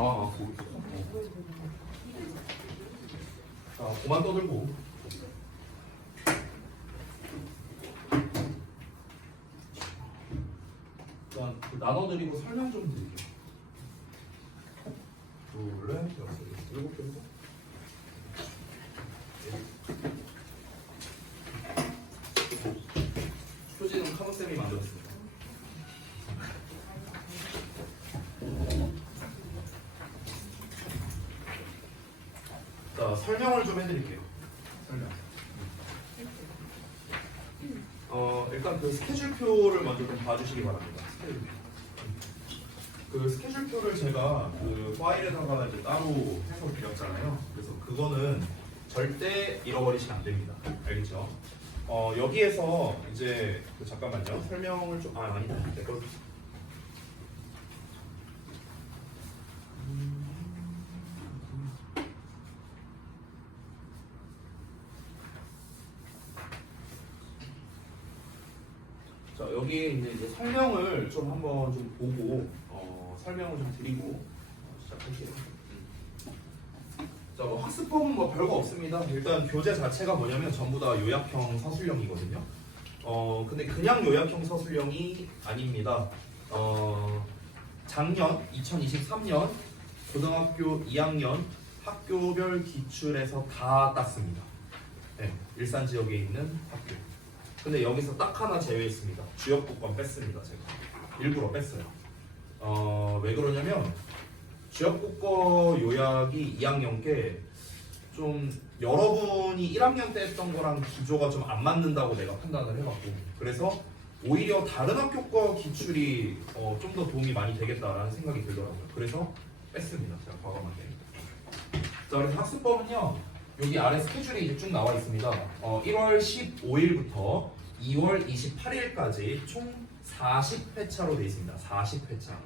거기 있었어? 자, 그만 떠들고. 일단 나눠드리고 설명 좀 드릴게요. 둘, 넷, 여섯, 일곱 정도? 표지는 카노쌤이 만들었습니다. 자, 설명을 좀 해드릴게요. 설명. 일단 그 스케줄표를 먼저 좀 봐주시기 바랍니다. 스케줄표. 그 스케줄표를 제가 그 파일에다가 이제 따로 해서 드렸잖아요. 그래서 그거는 절대 잃어버리시면 안 됩니다. 알겠죠? 여기에서 이제 잠깐만요. 설명을 좀 아니다. 내 걸. 자, 여기 이제 설명을 좀 한번 좀 보고 설명을 좀 드리고 시작할게요. 자, 뭐 학습법은 뭐 별거 없습니다. 일단 교재 자체가 뭐냐면 전부 다 요약형 서술형이거든요. 근데 그냥 요약형 서술형이 아닙니다. 작년 2023년 고등학교 2학년 학교별 기출에서 다 땄습니다. 네, 일산 지역에 있는 학교. 근데 여기서 딱 하나 제외했습니다. 주역국권 뺐습니다. 제가 일부러 뺐어요. 왜 그러냐면 주역국어 요약이 2학년 게 좀 여러분이 1학년 때 했던 거랑 기조가 좀 안 맞는다고 내가 판단을 해봤고, 그래서 오히려 다른 학교 거 기출이 좀 더 도움이 많이 되겠다라는 생각이 들더라고요. 그래서 뺐습니다. 제가 과감하게. 자, 그래서 학습법은요, 여기 아래 스케줄이 이제 쭉 나와 있습니다. 1월 15일부터 2월 28일까지 총 40회차로 되어 있습니다. 40회차.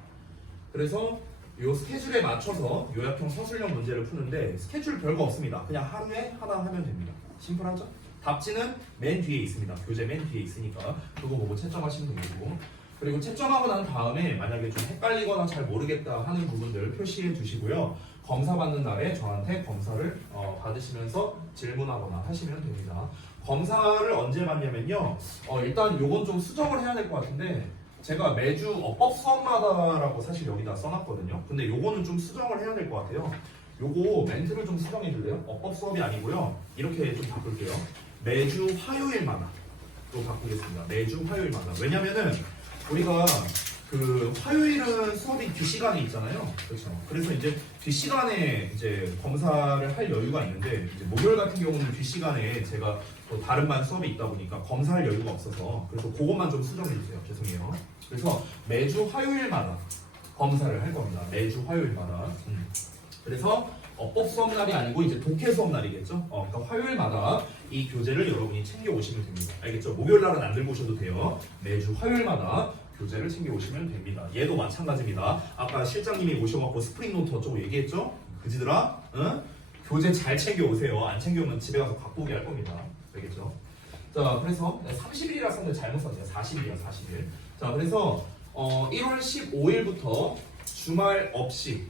그래서 이 스케줄에 맞춰서 요약형 서술형 문제를 푸는데 스케줄 별거 없습니다. 그냥 하루에 하나 하면 됩니다. 심플하죠? 답지는 맨 뒤에 있습니다. 교재 맨 뒤에 있으니까 그거 보고 채점하시면 되고, 그리고 채점하고 난 다음에 만약에 좀 헷갈리거나 잘 모르겠다 하는 부분들 표시해 두시고요. 검사 받는 날에 저한테 검사를 받으시면서 질문하거나 하시면 됩니다. 검사를 언제 받냐면요. 일단 요건 좀 수정을 해야 될 것 같은데, 제가 매주 어법 수업마다라고 사실 여기다 써놨거든요. 근데 요거는 좀 수정을 해야 될 것 같아요. 요거 멘트를 좀 수정해 줄래요? 어법 수업이 아니고요. 이렇게 좀 바꿀게요. 매주 화요일마다 또 바꾸겠습니다. 매주 화요일마다. 왜냐면은 우리가 그 화요일은 수업이 뒷시간에 있잖아요. 그렇죠. 그래서 이제 뒷시간에 이제 검사를 할 여유가 있는데, 이제 목요일 같은 경우는 뒷시간에 제가 또 다른 반 수업이 있다 보니까 검사할 여유가 없어서, 그래서 그것만 좀 수정해 주세요. 죄송해요. 그래서 매주 화요일마다 검사를 할 겁니다. 매주 화요일마다. 그래서 어법 수업 날이 아니고 이제 독해 수업 날이겠죠. 그러니까 화요일마다 이 교재를 여러분이 챙겨 오시면 됩니다. 알겠죠? 목요일 날은 안 들고 오셔도 돼요. 매주 화요일마다 교재를 챙겨 오시면 됩니다. 얘도 마찬가지입니다. 아까 실장님이 오셔갖고 스프링 노트 어쩌고 얘기했죠? 그지들아? 응? 교재 잘 챙겨 오세요. 안 챙겨 오면 집에 가서 갖고 오게 할 겁니다. 알겠죠? 자, 그래서 30일이라 썼는데 잘못 썼네요. 40일이야, 40일. 자, 그래서 1월 15일부터 주말 없이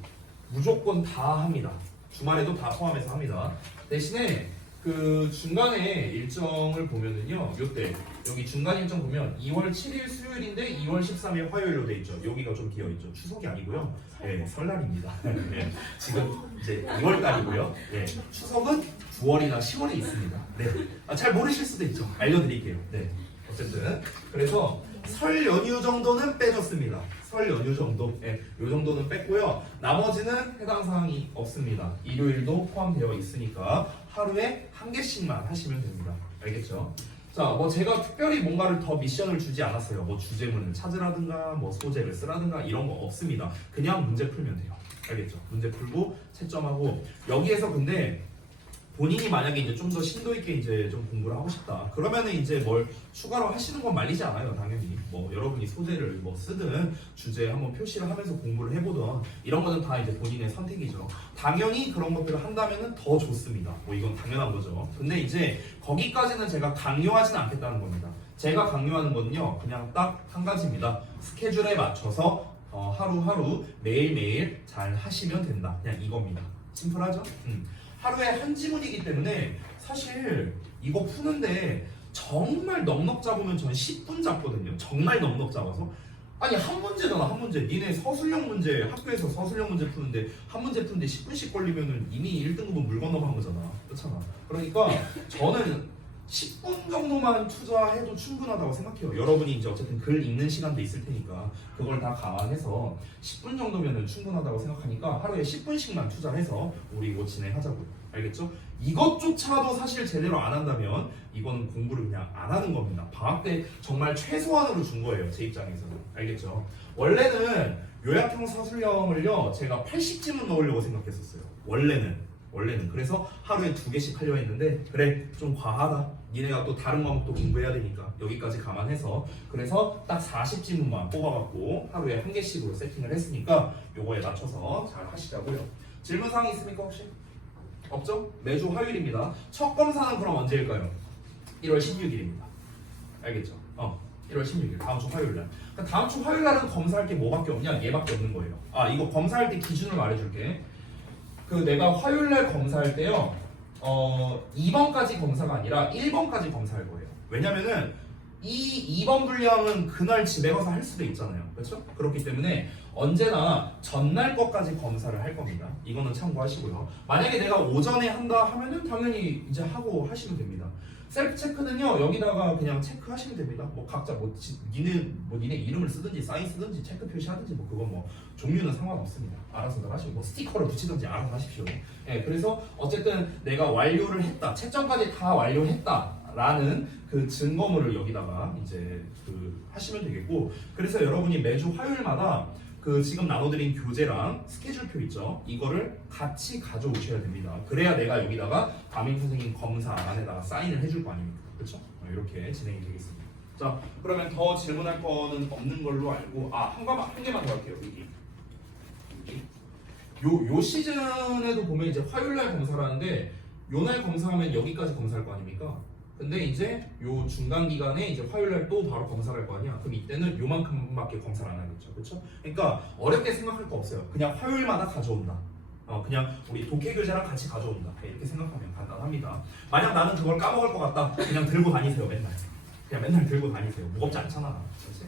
무조건 다 합니다. 주말에도 다 포함해서 합니다. 대신에 그 중간에 일정을 보면은요, 요때 여기 중간 일정 보면 2월 7일 수요일인데 2월 13일 화요일로 돼 있죠. 여기가 좀 비어 있죠. 추석이 아니고요. 네, 설날입니다. 네, 지금 이제 2월 달이고요. 네, 추석은 9월이나 10월에 있습니다. 네, 잘 모르실 수도 있죠. 알려드릴게요. 네, 어쨌든 그래서 설 연휴 정도는 빼줬습니다. 설 연휴 정도, 네, 요 정도는 뺐고요. 나머지는 해당 사항이 없습니다. 일요일도 포함되어 있으니까 하루에 한 개씩만 하시면 됩니다. 알겠죠? 자, 뭐 제가 특별히 뭔가를 더 미션을 주지 않았어요. 뭐 주제문을 찾으라든가, 뭐 소재를 쓰라든가 이런 거 없습니다. 그냥 문제 풀면 돼요. 알겠죠? 문제 풀고 채점하고, 여기에서 근데 본인이 만약에 이제 좀 더 심도 있게 이제 좀 공부를 하고 싶다. 그러면은 이제 뭘 추가로 하시는 건 말리지 않아요, 당연히. 뭐 여러분이 소재를 뭐 쓰든 주제 한번 표시를 하면서 공부를 해보든 이런 거는 다 이제 본인의 선택이죠. 당연히 그런 것들을 한다면은 더 좋습니다. 뭐 이건 당연한 거죠. 근데 이제 거기까지는 제가 강요하지는 않겠다는 겁니다. 제가 강요하는 거는요, 그냥 딱 한 가지입니다. 스케줄에 맞춰서 하루하루 매일매일 잘 하시면 된다. 그냥 이겁니다. 심플하죠? 하루에 한 지문이기 때문에 사실 이거 푸는데 정말 넉넉 잡으면 전 10분 잡거든요. 정말 넉넉 잡아서. 아니 한 문제잖아 한 문제. 니네 서술형 문제 학교에서 서술형 문제 푸는데 한 문제 푸는데 10분씩 걸리면은 이미 1등급은 물 건너간 거잖아. 그렇잖아. 그러니까 저는 10분 정도만 투자해도 충분하다고 생각해요. 여러분이 이제 어쨌든 글 읽는 시간도 있을 테니까 그걸 다 감안해서 10분 정도면 충분하다고 생각하니까 하루에 10분씩만 투자해서 우리 이거 진행하자고요. 알겠죠? 이것조차도 사실 제대로 안 한다면 이거는 공부를 그냥 안 하는 겁니다. 방학 때 정말 최소한으로 준 거예요. 제 입장에서는. 알겠죠? 원래는 요약형 서술형을요 제가 80지문 넣으려고 생각했었어요. 원래는 그래서 하루에 2개씩 하려 했는데 그래 좀 과하다. 니네가 또 다른 과목도 공부해야 되니까 여기까지 감안해서 그래서 딱 40지문만 뽑아갖고 하루에 1개씩으로 세팅을 했으니까 요거에 맞춰서 잘 하시자고요. 질문사항 있습니까 혹시? 없죠? 매주 화요일입니다. 첫 검사는 그럼 언제일까요? 1월 16일입니다. 알겠죠? 1월 16일 다음 주 화요일날. 그러니까 다음 주 화요일날은 검사할 게 뭐밖에 없냐? 얘밖에 없는 거예요. 이거 검사할 때 기준을 말해줄게. 내가 화요일날 검사할 때요 2번까지 검사가 아니라 1번까지 검사할 거예요. 왜냐면은 이 2번 분량은 그날 집에 가서 할 수도 있잖아요. 그렇죠? 그렇기 때문에 언제나 전날 것까지 검사를 할 겁니다. 이거는 참고하시고요. 만약에 내가 오전에 한다 하면은 당연히 이제 하고 하시면 됩니다. 셀프 체크는요 여기다가 그냥 체크하시면 됩니다. 뭐 각자 니네 이름을 쓰든지 사인 쓰든지 체크 표시하든지 뭐 그건 뭐 종류는 상관없습니다. 알아서들 하시고 뭐 스티커를 붙이든지 알아서 하십시오. 그래서 어쨌든 내가 완료를 했다, 채점까지 다 완료했다라는 그 증거물을 여기다가 이제 하시면 되겠고, 그래서 여러분이 매주 화요일마다 지금 나눠드린 교재랑 스케줄표 있죠? 이거를 같이 가져오셔야 됩니다. 그래야 내가 여기다가 담임 선생님 검사 안에다가 사인을 해줄 거 아닙니까? 그렇죠? 이렇게 진행이 되겠습니다. 자, 그러면 더 질문할 거는 없는 걸로 알고 한 개만 더 할게요. 요 시즌에도 보면 이제 화요일날 검사를 하는데 요날 검사하면 여기까지 검사할 거 아닙니까? 근데 이제 요 중간 기간에 이제 화요일날 또 바로 검사를 할 거 아니야? 그럼 이때는 요만큼밖에 검사를 안 하겠죠, 그렇죠? 그러니까 어렵게 생각할 거 없어요. 그냥 화요일마다 가져온다. 그냥 우리 독해 교재랑 같이 가져온다. 이렇게 생각하면 간단합니다. 만약 나는 그걸 까먹을 것 같다, 그냥 들고 다니세요, 맨날. 그냥 맨날 들고 다니세요. 무겁지 않잖아, 그렇지?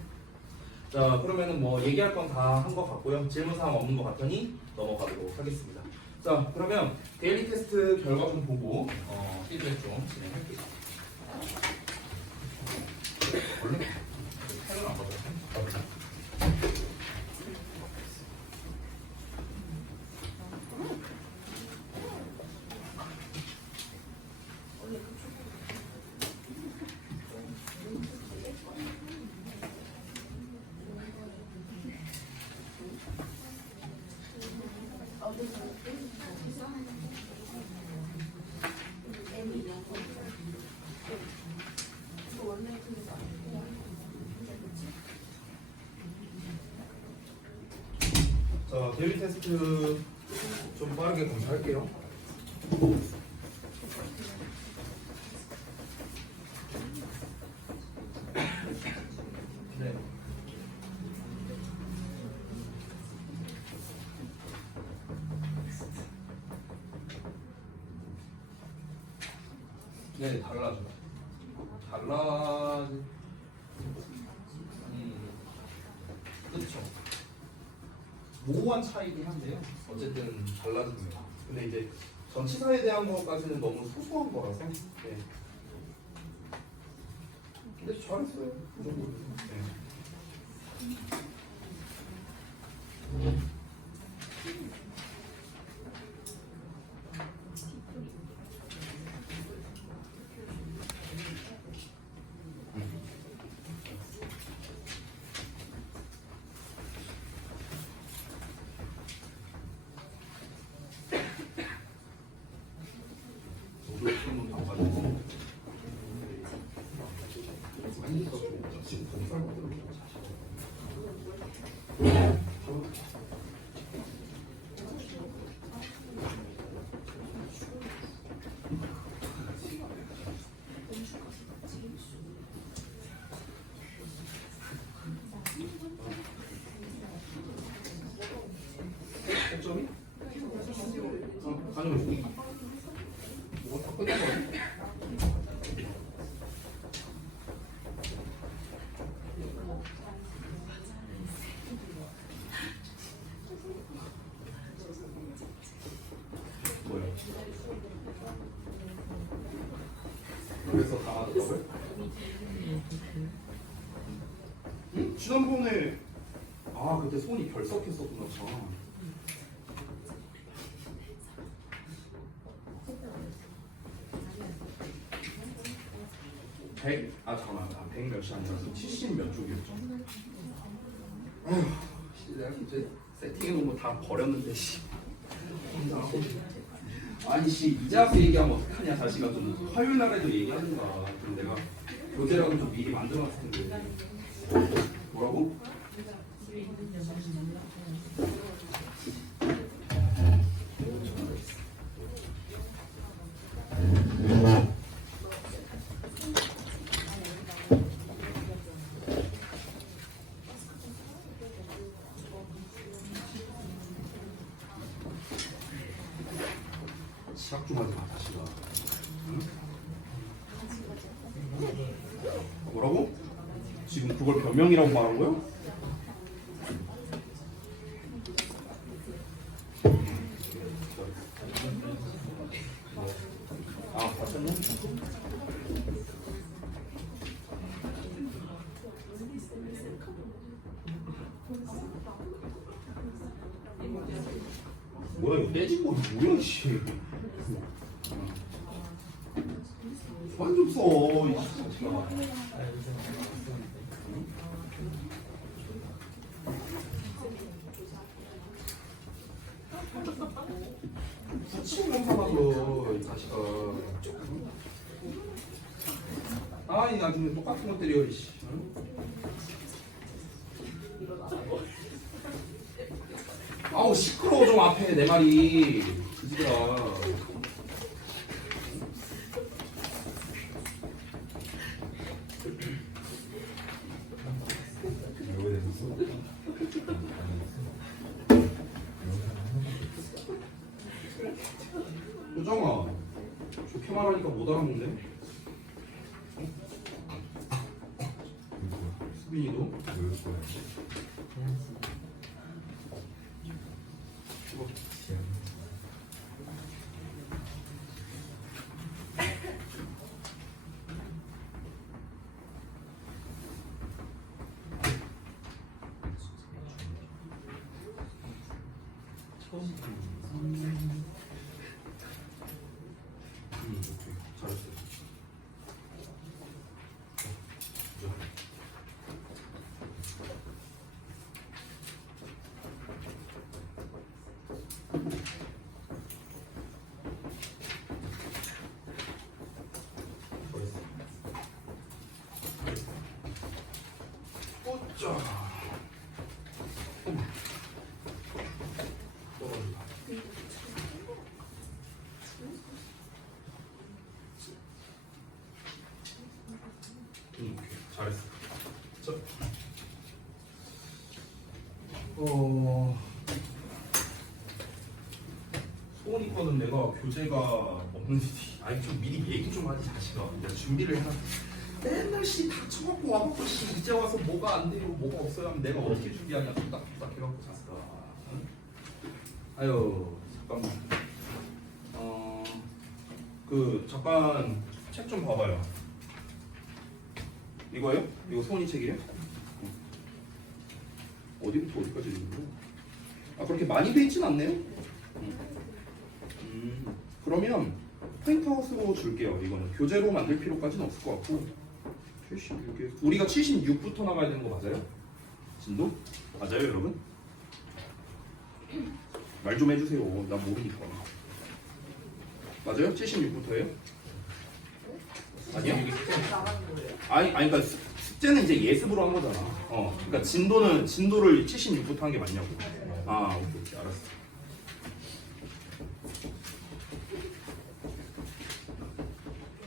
자, 그러면은 뭐 얘기할 건 다 한 것 같고요. 질문사항 없는 것 같더니 넘어가도록 하겠습니다. 자, 그러면 데일리 테스트 결과 좀 보고 피드백 좀 진행할게요. 원래 펜을 안 받았어. 자, 데일리 테스트 좀 빠르게 검사할게요. 네, 달라져. 그렇죠. 모호한 차이긴 한데요. 어쨌든 달라집니다. 근데 이제 전치사에 대한 것까지는 너무 소소한 거라서. 네. 근데 잘했어요. 그 정도는. 네. 아니면 뭐가 다 끝난 거야? 뭐야? 그래서 다 맞았다고요? 응? 지난번에 그때 손이 결석했었구나. 100? 잠깐만. 100 몇이 아니라 70 몇 쪽이었죠? 아휴, 내가 이제 세팅해놓은 거 다 버렸는데, 씨. 아니, 씨, 이제 와서 얘기하면 어떡하냐, 자식아. 좀 화요일 날에도 얘기하든가. 좀 내가 교재라도 좀 미리 만들어놨을 텐데. 뭐라고? 시작 좀 하지 마, 다시가. 응? 뭐라고? 지금 그걸 변명이라고 말한 거야? 봤었네? 뭐야, 이거 떼진 거 뭐야, 씨. 완전 써, 이 자식아. 수치고 검사하고, 이 자식아. 아니, 나중에 똑같은 거 때려, 이씨. 응? 아우, 시끄러워, 좀 앞에, 내 말이. 그지가. 효정아, 좋게 말하니까 못 알아먹네. 수빈이도? 잘했어. 자, 떨어진다. 잘했어. 자, 소원이 거는 내가 교재가 없는지, 아니 좀 미리 얘기 좀 하지 자식아. 내가 준비를 해놨. 맨날 씨 닥쳐갖고 와갖고 씨 이제 와서 뭐가 안 되고 뭐가 없어야 하면 내가 어떻게 준비하냐. 뚝딱뚝딱 해갖고 자식아. 응? 아유 잠깐만. 잠깐 책 좀 봐봐요. 이거요? 이거 소원이 책이에요? 어디부터 어디까지 있는 거야? 그렇게 많이 돼 있진 않네요. 그러면 프린트아웃으로 줄게요. 이거는 교재로 만들 필요까지는 없을 것 같고. 76에 우리가 76부터 나가야 되는 거 맞아요? 진도? 맞아요, 여러분? 말 좀 해주세요. 나 모르니까. 맞아요? 76부터예요? 아니요? 아니, 그러니까 숙제는 이제 예습으로 한 거잖아. 그러니까 진도를 76부터 한 게 맞냐고. 오케이, 알았어.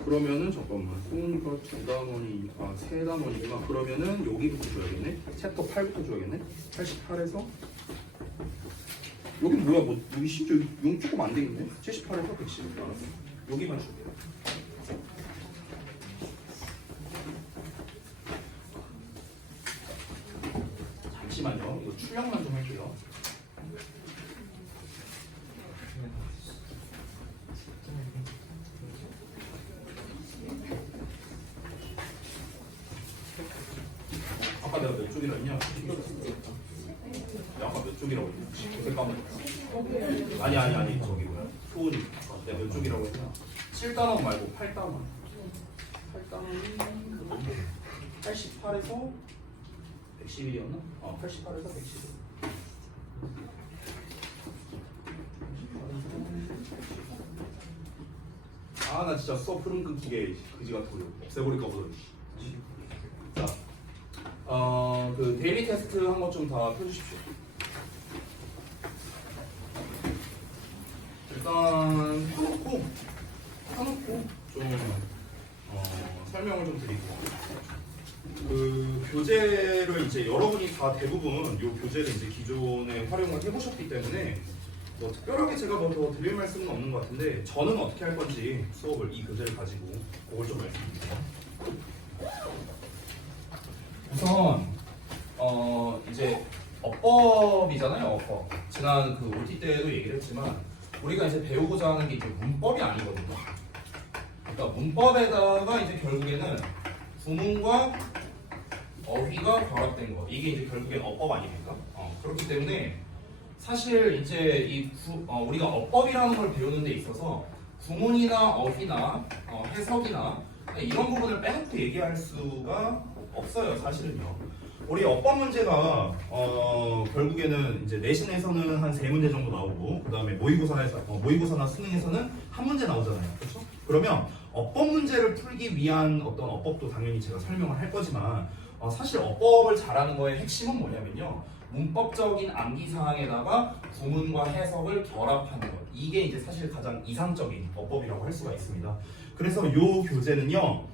그러면은 잠깐만, 소니가 2단원이, 3단원이구나. 그러면은 여기부터 줘야겠네. 챕터 8부터 줘야겠네. 88에서 여기 뭐야? 뭐 여기 심지어 용 조금 안 돼 있네. 78에서 110. 알았어. 여기만 줄게요. 잠시만요. 이거 출력만 좀 할게요. 아까 내가 몇 쪽이라 했냐? 아까 몇 쪽이라고 했냐? 그새 까먹었다. 아니 저기 뭐야? 소은이. 내가 몇 쪽이라고 했냐? 7단원 말고 8단원. 8단원이 88에서 111이었나? 88에서 111. 나 진짜 수업 흐름 끊기게 그지 같은 거 없애버릴까 보다. 자, 그 데일리 테스트 한 것 좀 다 펴주십시오. 일단 펴놓고 좀 설명을 좀 드리고, 그 교재를 이제 여러분이 다 대부분 이 교재를 이제 기존에 활용을 해보셨기 때문에 뭐 특별하게 제가 뭐 더 드릴 말씀은 없는 것 같은데, 저는 어떻게 할 건지 수업을 이 교재를 가지고 그걸 좀 말씀드릴게요. 우선 이제 어법이잖아요. 어법. 지난 그 OT 때도 얘기를 했지만 우리가 이제 배우고자 하는 게 이제 문법이 아니거든요. 그러니까 문법에다가 이제 결국에는 구문과 어휘가 결합된 거, 이게 이제 결국엔 어법 아닙니까? 그렇기 때문에 사실 이제 우리가 어법이라는 걸 배우는 데 있어서 구문이나 어휘나 해석이나 이런 부분을 빼놓고 얘기할 수가 없어요. 사실은요. 우리 어법 문제가 결국에는 이제 내신에서는 한 3문제 정도 나오고, 그 다음에 모의고사나 수능에서는 한 문제 나오잖아요. 그렇죠? 그러면 어법 문제를 풀기 위한 어떤 어법도 당연히 제가 설명을 할 거지만, 사실 어법을 잘하는 거의 핵심은 뭐냐면요, 문법적인 암기사항에다가 구문과 해석을 결합하는 것, 이게 이제 사실 가장 이상적인 어법이라고 할 수가 있습니다. 그래서 이 교재는요,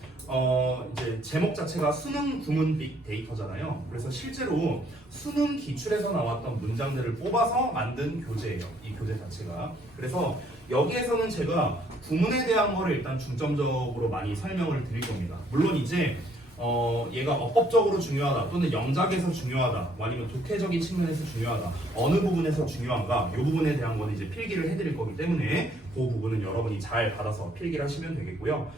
이제 제목 자체가 수능 구문 빅데이터잖아요. 그래서 실제로 수능 기출에서 나왔던 문장들을 뽑아서 만든 교재예요, 이 교재 자체가. 그래서 여기에서는 제가 구문에 대한 거를 일단 중점적으로 많이 설명을 드릴 겁니다. 물론 이제 얘가 어법적으로 중요하다, 또는 영작에서 중요하다, 아니면 독해적인 측면에서 중요하다, 어느 부분에서 중요한가, 이 부분에 대한 거는 이제 필기를 해드릴 거기 때문에 그 부분은 여러분이 잘 받아서 필기를 하시면 되겠고요.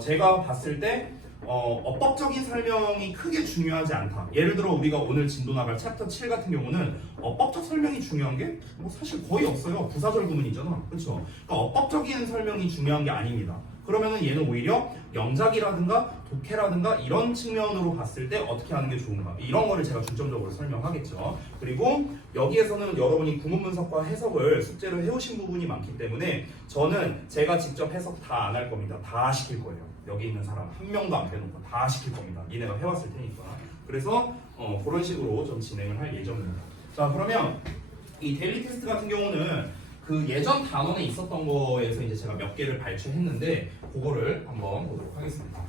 제가 봤을 때 어법적인 설명이 크게 중요하지 않다. 예를 들어 우리가 오늘 진도 나갈 챕터 7 같은 경우는 어법적 설명이 중요한 게 뭐 사실 거의 없어요. 부사절 구문이잖아. 그렇죠? 그러니까 어법적인 설명이 중요한 게 아닙니다. 그러면은 얘는 오히려 영작이라든가 독해라든가 이런 측면으로 봤을 때 어떻게 하는 게 좋은가, 이런 거를 제가 중점적으로 설명하겠죠. 그리고 여기에서는 여러분이 구문 분석과 해석을 숙제로 해오신 부분이 많기 때문에 저는 제가 직접 해석 다 안 할 겁니다. 다 시킬 거예요. 여기 있는 사람 한 명도 안 빼놓고 다 시킬 겁니다. 니네가 해왔을 테니까. 그래서 그런 식으로 좀 진행을 할 예정입니다. 자, 그러면 이 데일리 테스트 같은 경우는 그 예전 단원에 있었던 거에서 이제 제가 몇 개를 발췌했는데 그거를 한번 보도록 하겠습니다.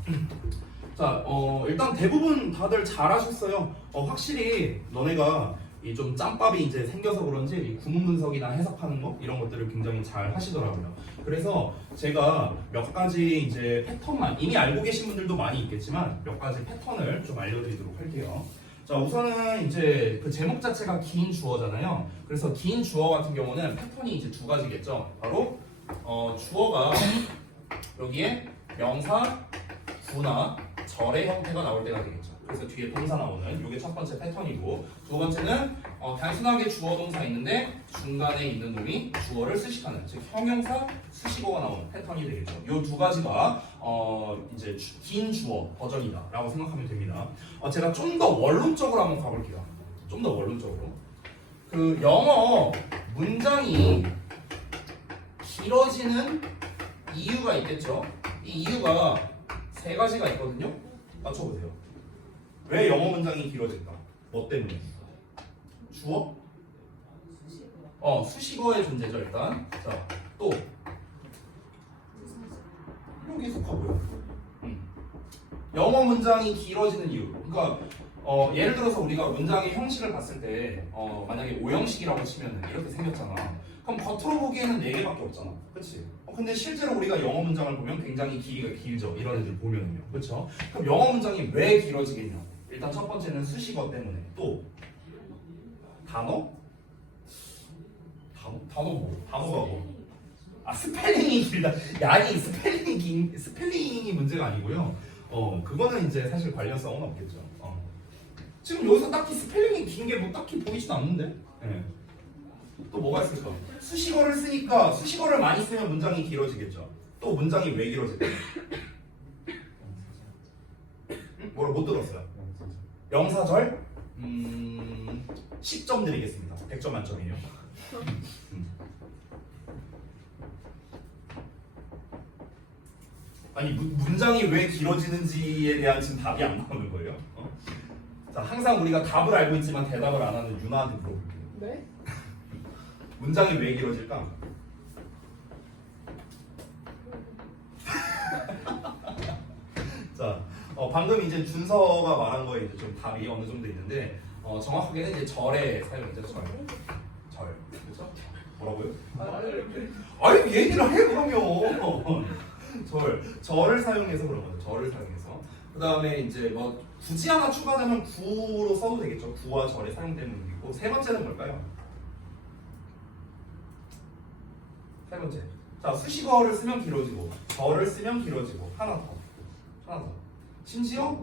자, 일단 대부분 다들 잘하셨어요. 확실히 너네가 이 좀 짬밥이 이제 생겨서 그런지 이 구문 분석이나 해석하는 거 이런 것들을 굉장히 잘 하시더라고요. 그래서 제가 몇 가지 이제 패턴만, 이미 알고 계신 분들도 많이 있겠지만 몇 가지 패턴을 좀 알려드리도록 할게요. 자, 우선은 이제 그 제목 자체가 긴 주어잖아요. 그래서 긴 주어 같은 경우는 패턴이 이제 두 가지겠죠. 바로 주어가 여기에 명사, 구나 절의 형태가 나올 때가 되겠죠. 그래서 뒤에 동사 나오는 이게 첫 번째 패턴이고, 두 번째는 단순하게 주어 동사 있는데 중간에 있는 놈이 주어를 수식하는, 즉 형용사, 수식어가 나오는 패턴이 되겠죠. 이 두 가지가 이제 긴 주어 버전이다라고 생각하면 됩니다. 제가 좀 더 원론적으로 한번 가볼게요. 좀 더 원론적으로. 그 영어 문장이 길어지는 이유가 있겠죠. 이 이유가 세 가지가 있거든요. 맞춰보세요. 왜 영어 문장이 길어질까? 뭐 때문에? 주어? 수식어의 존재죠, 일단. 자, 또 여기 속하고요. 영어 문장이 길어지는 이유. 그러니까 예를 들어서 우리가 문장의 형식을 봤을 때 만약에 O형식이라고 치면 이렇게 생겼잖아. 그럼 겉으로 보기에는 4개밖에 없잖아. 그치? 근데 실제로 우리가 영어 문장을 보면 굉장히 길이가 길죠. 이런 애들 보면은요. 그쵸? 그럼 영어 문장이 왜 길어지겠냐? 일단 첫 번째는 수식어 때문에. 또 단어? 단어가 뭐? 스펠링이 길다. 야, 이 스펠링이 문제가 아니고요. 그거는 이제 사실 관련성은 없겠죠. 지금 여기서 딱히 스펠링이 긴 게 뭐 딱히 보이지도 않는데. 네. 또 뭐가 있을까? 수식어를 쓰니까 수식어를 많이 쓰면 문장이 길어지겠죠. 또 문장이 왜 길어질까? 뭐라 못 들었어요? 명사절? 10점 드리겠습니다. 100점 만점이에요. 아니 문장이 왜 길어지는지에 대한 지금 답이 안 나오는 거예요. 자, 항상 우리가 답을 알고 있지만 대답을 안 하는 유나한테 물어볼게요. 네? 문장이 왜 길어질까? 자, 방금 이제 준서가 말한 거에 이제 좀 답이 어느 정도 있는데 정확하게는 이제 절의 사용이죠. 절. 그렇죠? 뭐라고요? 아니 얘기를 해 그러면. 절을 사용해서 그런 거죠. 절을 사용해서. 그 다음에 이제 뭐 굳이 하나 추가되면 구로 써도 되겠죠. 구와 절의 사용 때문이고. 세 번째는 뭘까요? 세 번째. 자, 수식어를 쓰면 길어지고, 절을 쓰면 길어지고, 하나 더. 심지어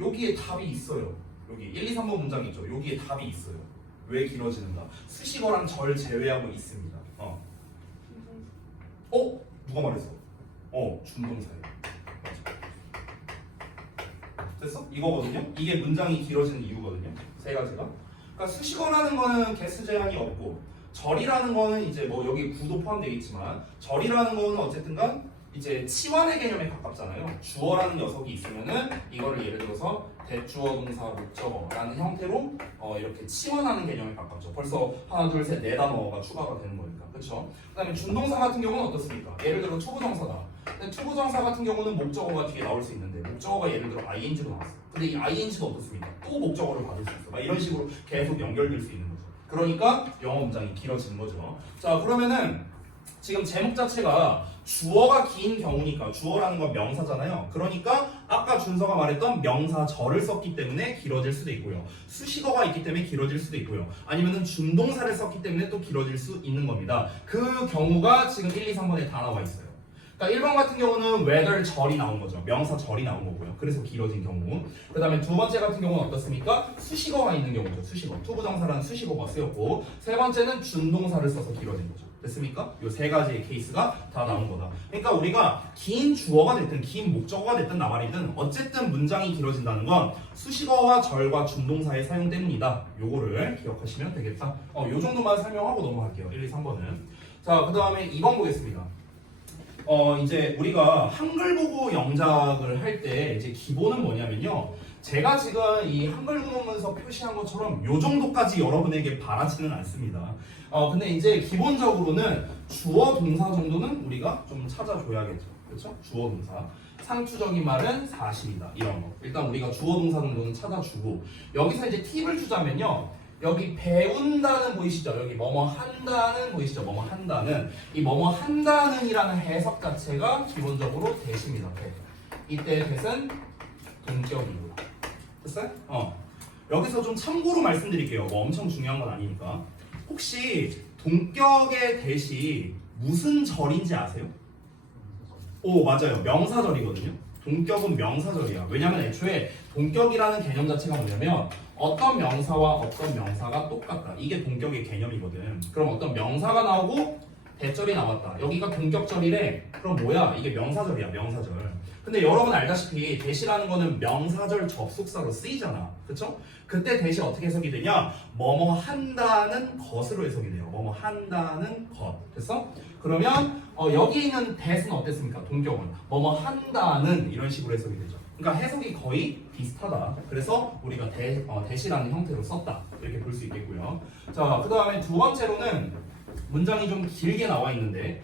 여기에 답이 있어요. 여기 1, 2, 3번 문장 있죠. 여기에 답이 있어요. 왜 길어지는가? 수식어랑 절 제외하고 있습니다. 누가 말했어? 준동사예요. 됐어? 이거거든요. 이게 문장이 길어지는 이유거든요. 세 가지가. 그러니까 수식어라는 거는 개수 제한이 없고, 절이라는 거는 이제 뭐 여기 구도 포함되어 있지만, 절이라는 거는 어쨌든간 이제 치환의 개념에 가깝잖아요. 주어라는 녀석이 있으면은 이거를 예를 들어서 대주어 동사 목적어라는 형태로 이렇게 치환하는 개념에 가깝죠. 벌써 하나 둘 셋 네 단어가 추가가 되는 거니까. 그렇죠? 그다음에 준동사 같은 경우는 어떻습니까? 예를 들어 투부정사다. 근데 투부정사 같은 경우는 목적어가 뒤에 나올 수 있는데 목적어가 예를 들어 ing로 나왔어. 근데 이 ing도 어떻습니까? 또 목적어를 받을 수 있어. 막 이런 식으로 계속 연결될 수 있는 거죠. 그러니까 영어 문장이 길어지는 거죠. 자, 그러면은 지금 제목 자체가 주어가 긴 경우니까, 주어라는 건 명사잖아요. 그러니까 아까 준서가 말했던 명사절을 썼기 때문에 길어질 수도 있고요. 수식어가 있기 때문에 길어질 수도 있고요. 아니면은 준동사를 썼기 때문에 또 길어질 수 있는 겁니다. 그 경우가 지금 1, 2, 3번에 다 나와 있어요. 그러니까 1번 같은 경우는 whether 절이 나온 거죠. 명사절이 나온 거고요. 그래서 길어진 경우. 그 다음에 두 번째 같은 경우는 어떻습니까? 수식어가 있는 경우죠. 수식어. 투부정사라는 수식어가 쓰였고, 세 번째는 준동사를 써서 길어진 거죠. 됐습니까? 요 세 가지의 케이스가 다 나온 거다. 그러니까 우리가 긴 주어가 됐든 긴 목적어가 됐든 나발이든 어쨌든 문장이 길어진다는 건 수식어와 절과 준동사의 사용 때문이다. 요거를 기억하시면 되겠다. 요 정도만 설명하고 넘어갈게요. 1, 2, 3번은. 자, 그 다음에 2번 보겠습니다. 이제 우리가 한글 보고 영작을 할 때 이제 기본은 뭐냐면요. 제가 지금 이 한글 구문문서 표시한 것처럼 요 정도까지 여러분에게 바라지는 않습니다. 근데 이제 기본적으로는 주어 동사 정도는 우리가 좀 찾아줘야겠죠. 그렇죠? 주어 동사. 상투적인 말은 사실이다. 이런 거. 일단 우리가 주어 동사 정도는 찾아주고, 여기서 이제 팁을 주자면요. 여기 배운다는 보이시죠? 여기 뭐뭐 한다는 보이시죠? 뭐뭐 한다는. 이 뭐뭐 한다는이라는 해석 자체가 기본적으로 대시입니다. 대. 이때 대는 동격이고. 됐어요? 여기서 좀 참고로 말씀드릴게요. 뭐 엄청 중요한 건 아니니까. 혹시 동격의 대시 무슨 절인지 아세요? 오, 맞아요. 명사절이거든요. 동격은 명사절이야. 왜냐면 애초에 동격이라는 개념 자체가 뭐냐면 어떤 명사와 어떤 명사가 똑같다. 이게 동격의 개념이거든. 그럼 어떤 명사가 나오고 대절이 나왔다. 여기가 동격절이래. 그럼 뭐야? 이게 명사절이야. 명사절. 근데 여러분 알다시피 대시라는 거는 명사절 접속사로 쓰이잖아. 그쵸? 그때 대시 어떻게 해석이 되냐? 뭐뭐 한다는 것으로 해석이 돼요. 뭐뭐 한다는 것. 됐어? 그러면 여기 있는 대는 어땠습니까? 동격은 뭐뭐 한다는 이런 식으로 해석이 되죠. 그러니까 해석이 거의 비슷하다. 그래서 우리가 대시라는 형태로 썼다. 이렇게 볼 수 있겠고요. 자, 그 다음에 두 번째로는 문장이 좀 길게 나와 있는데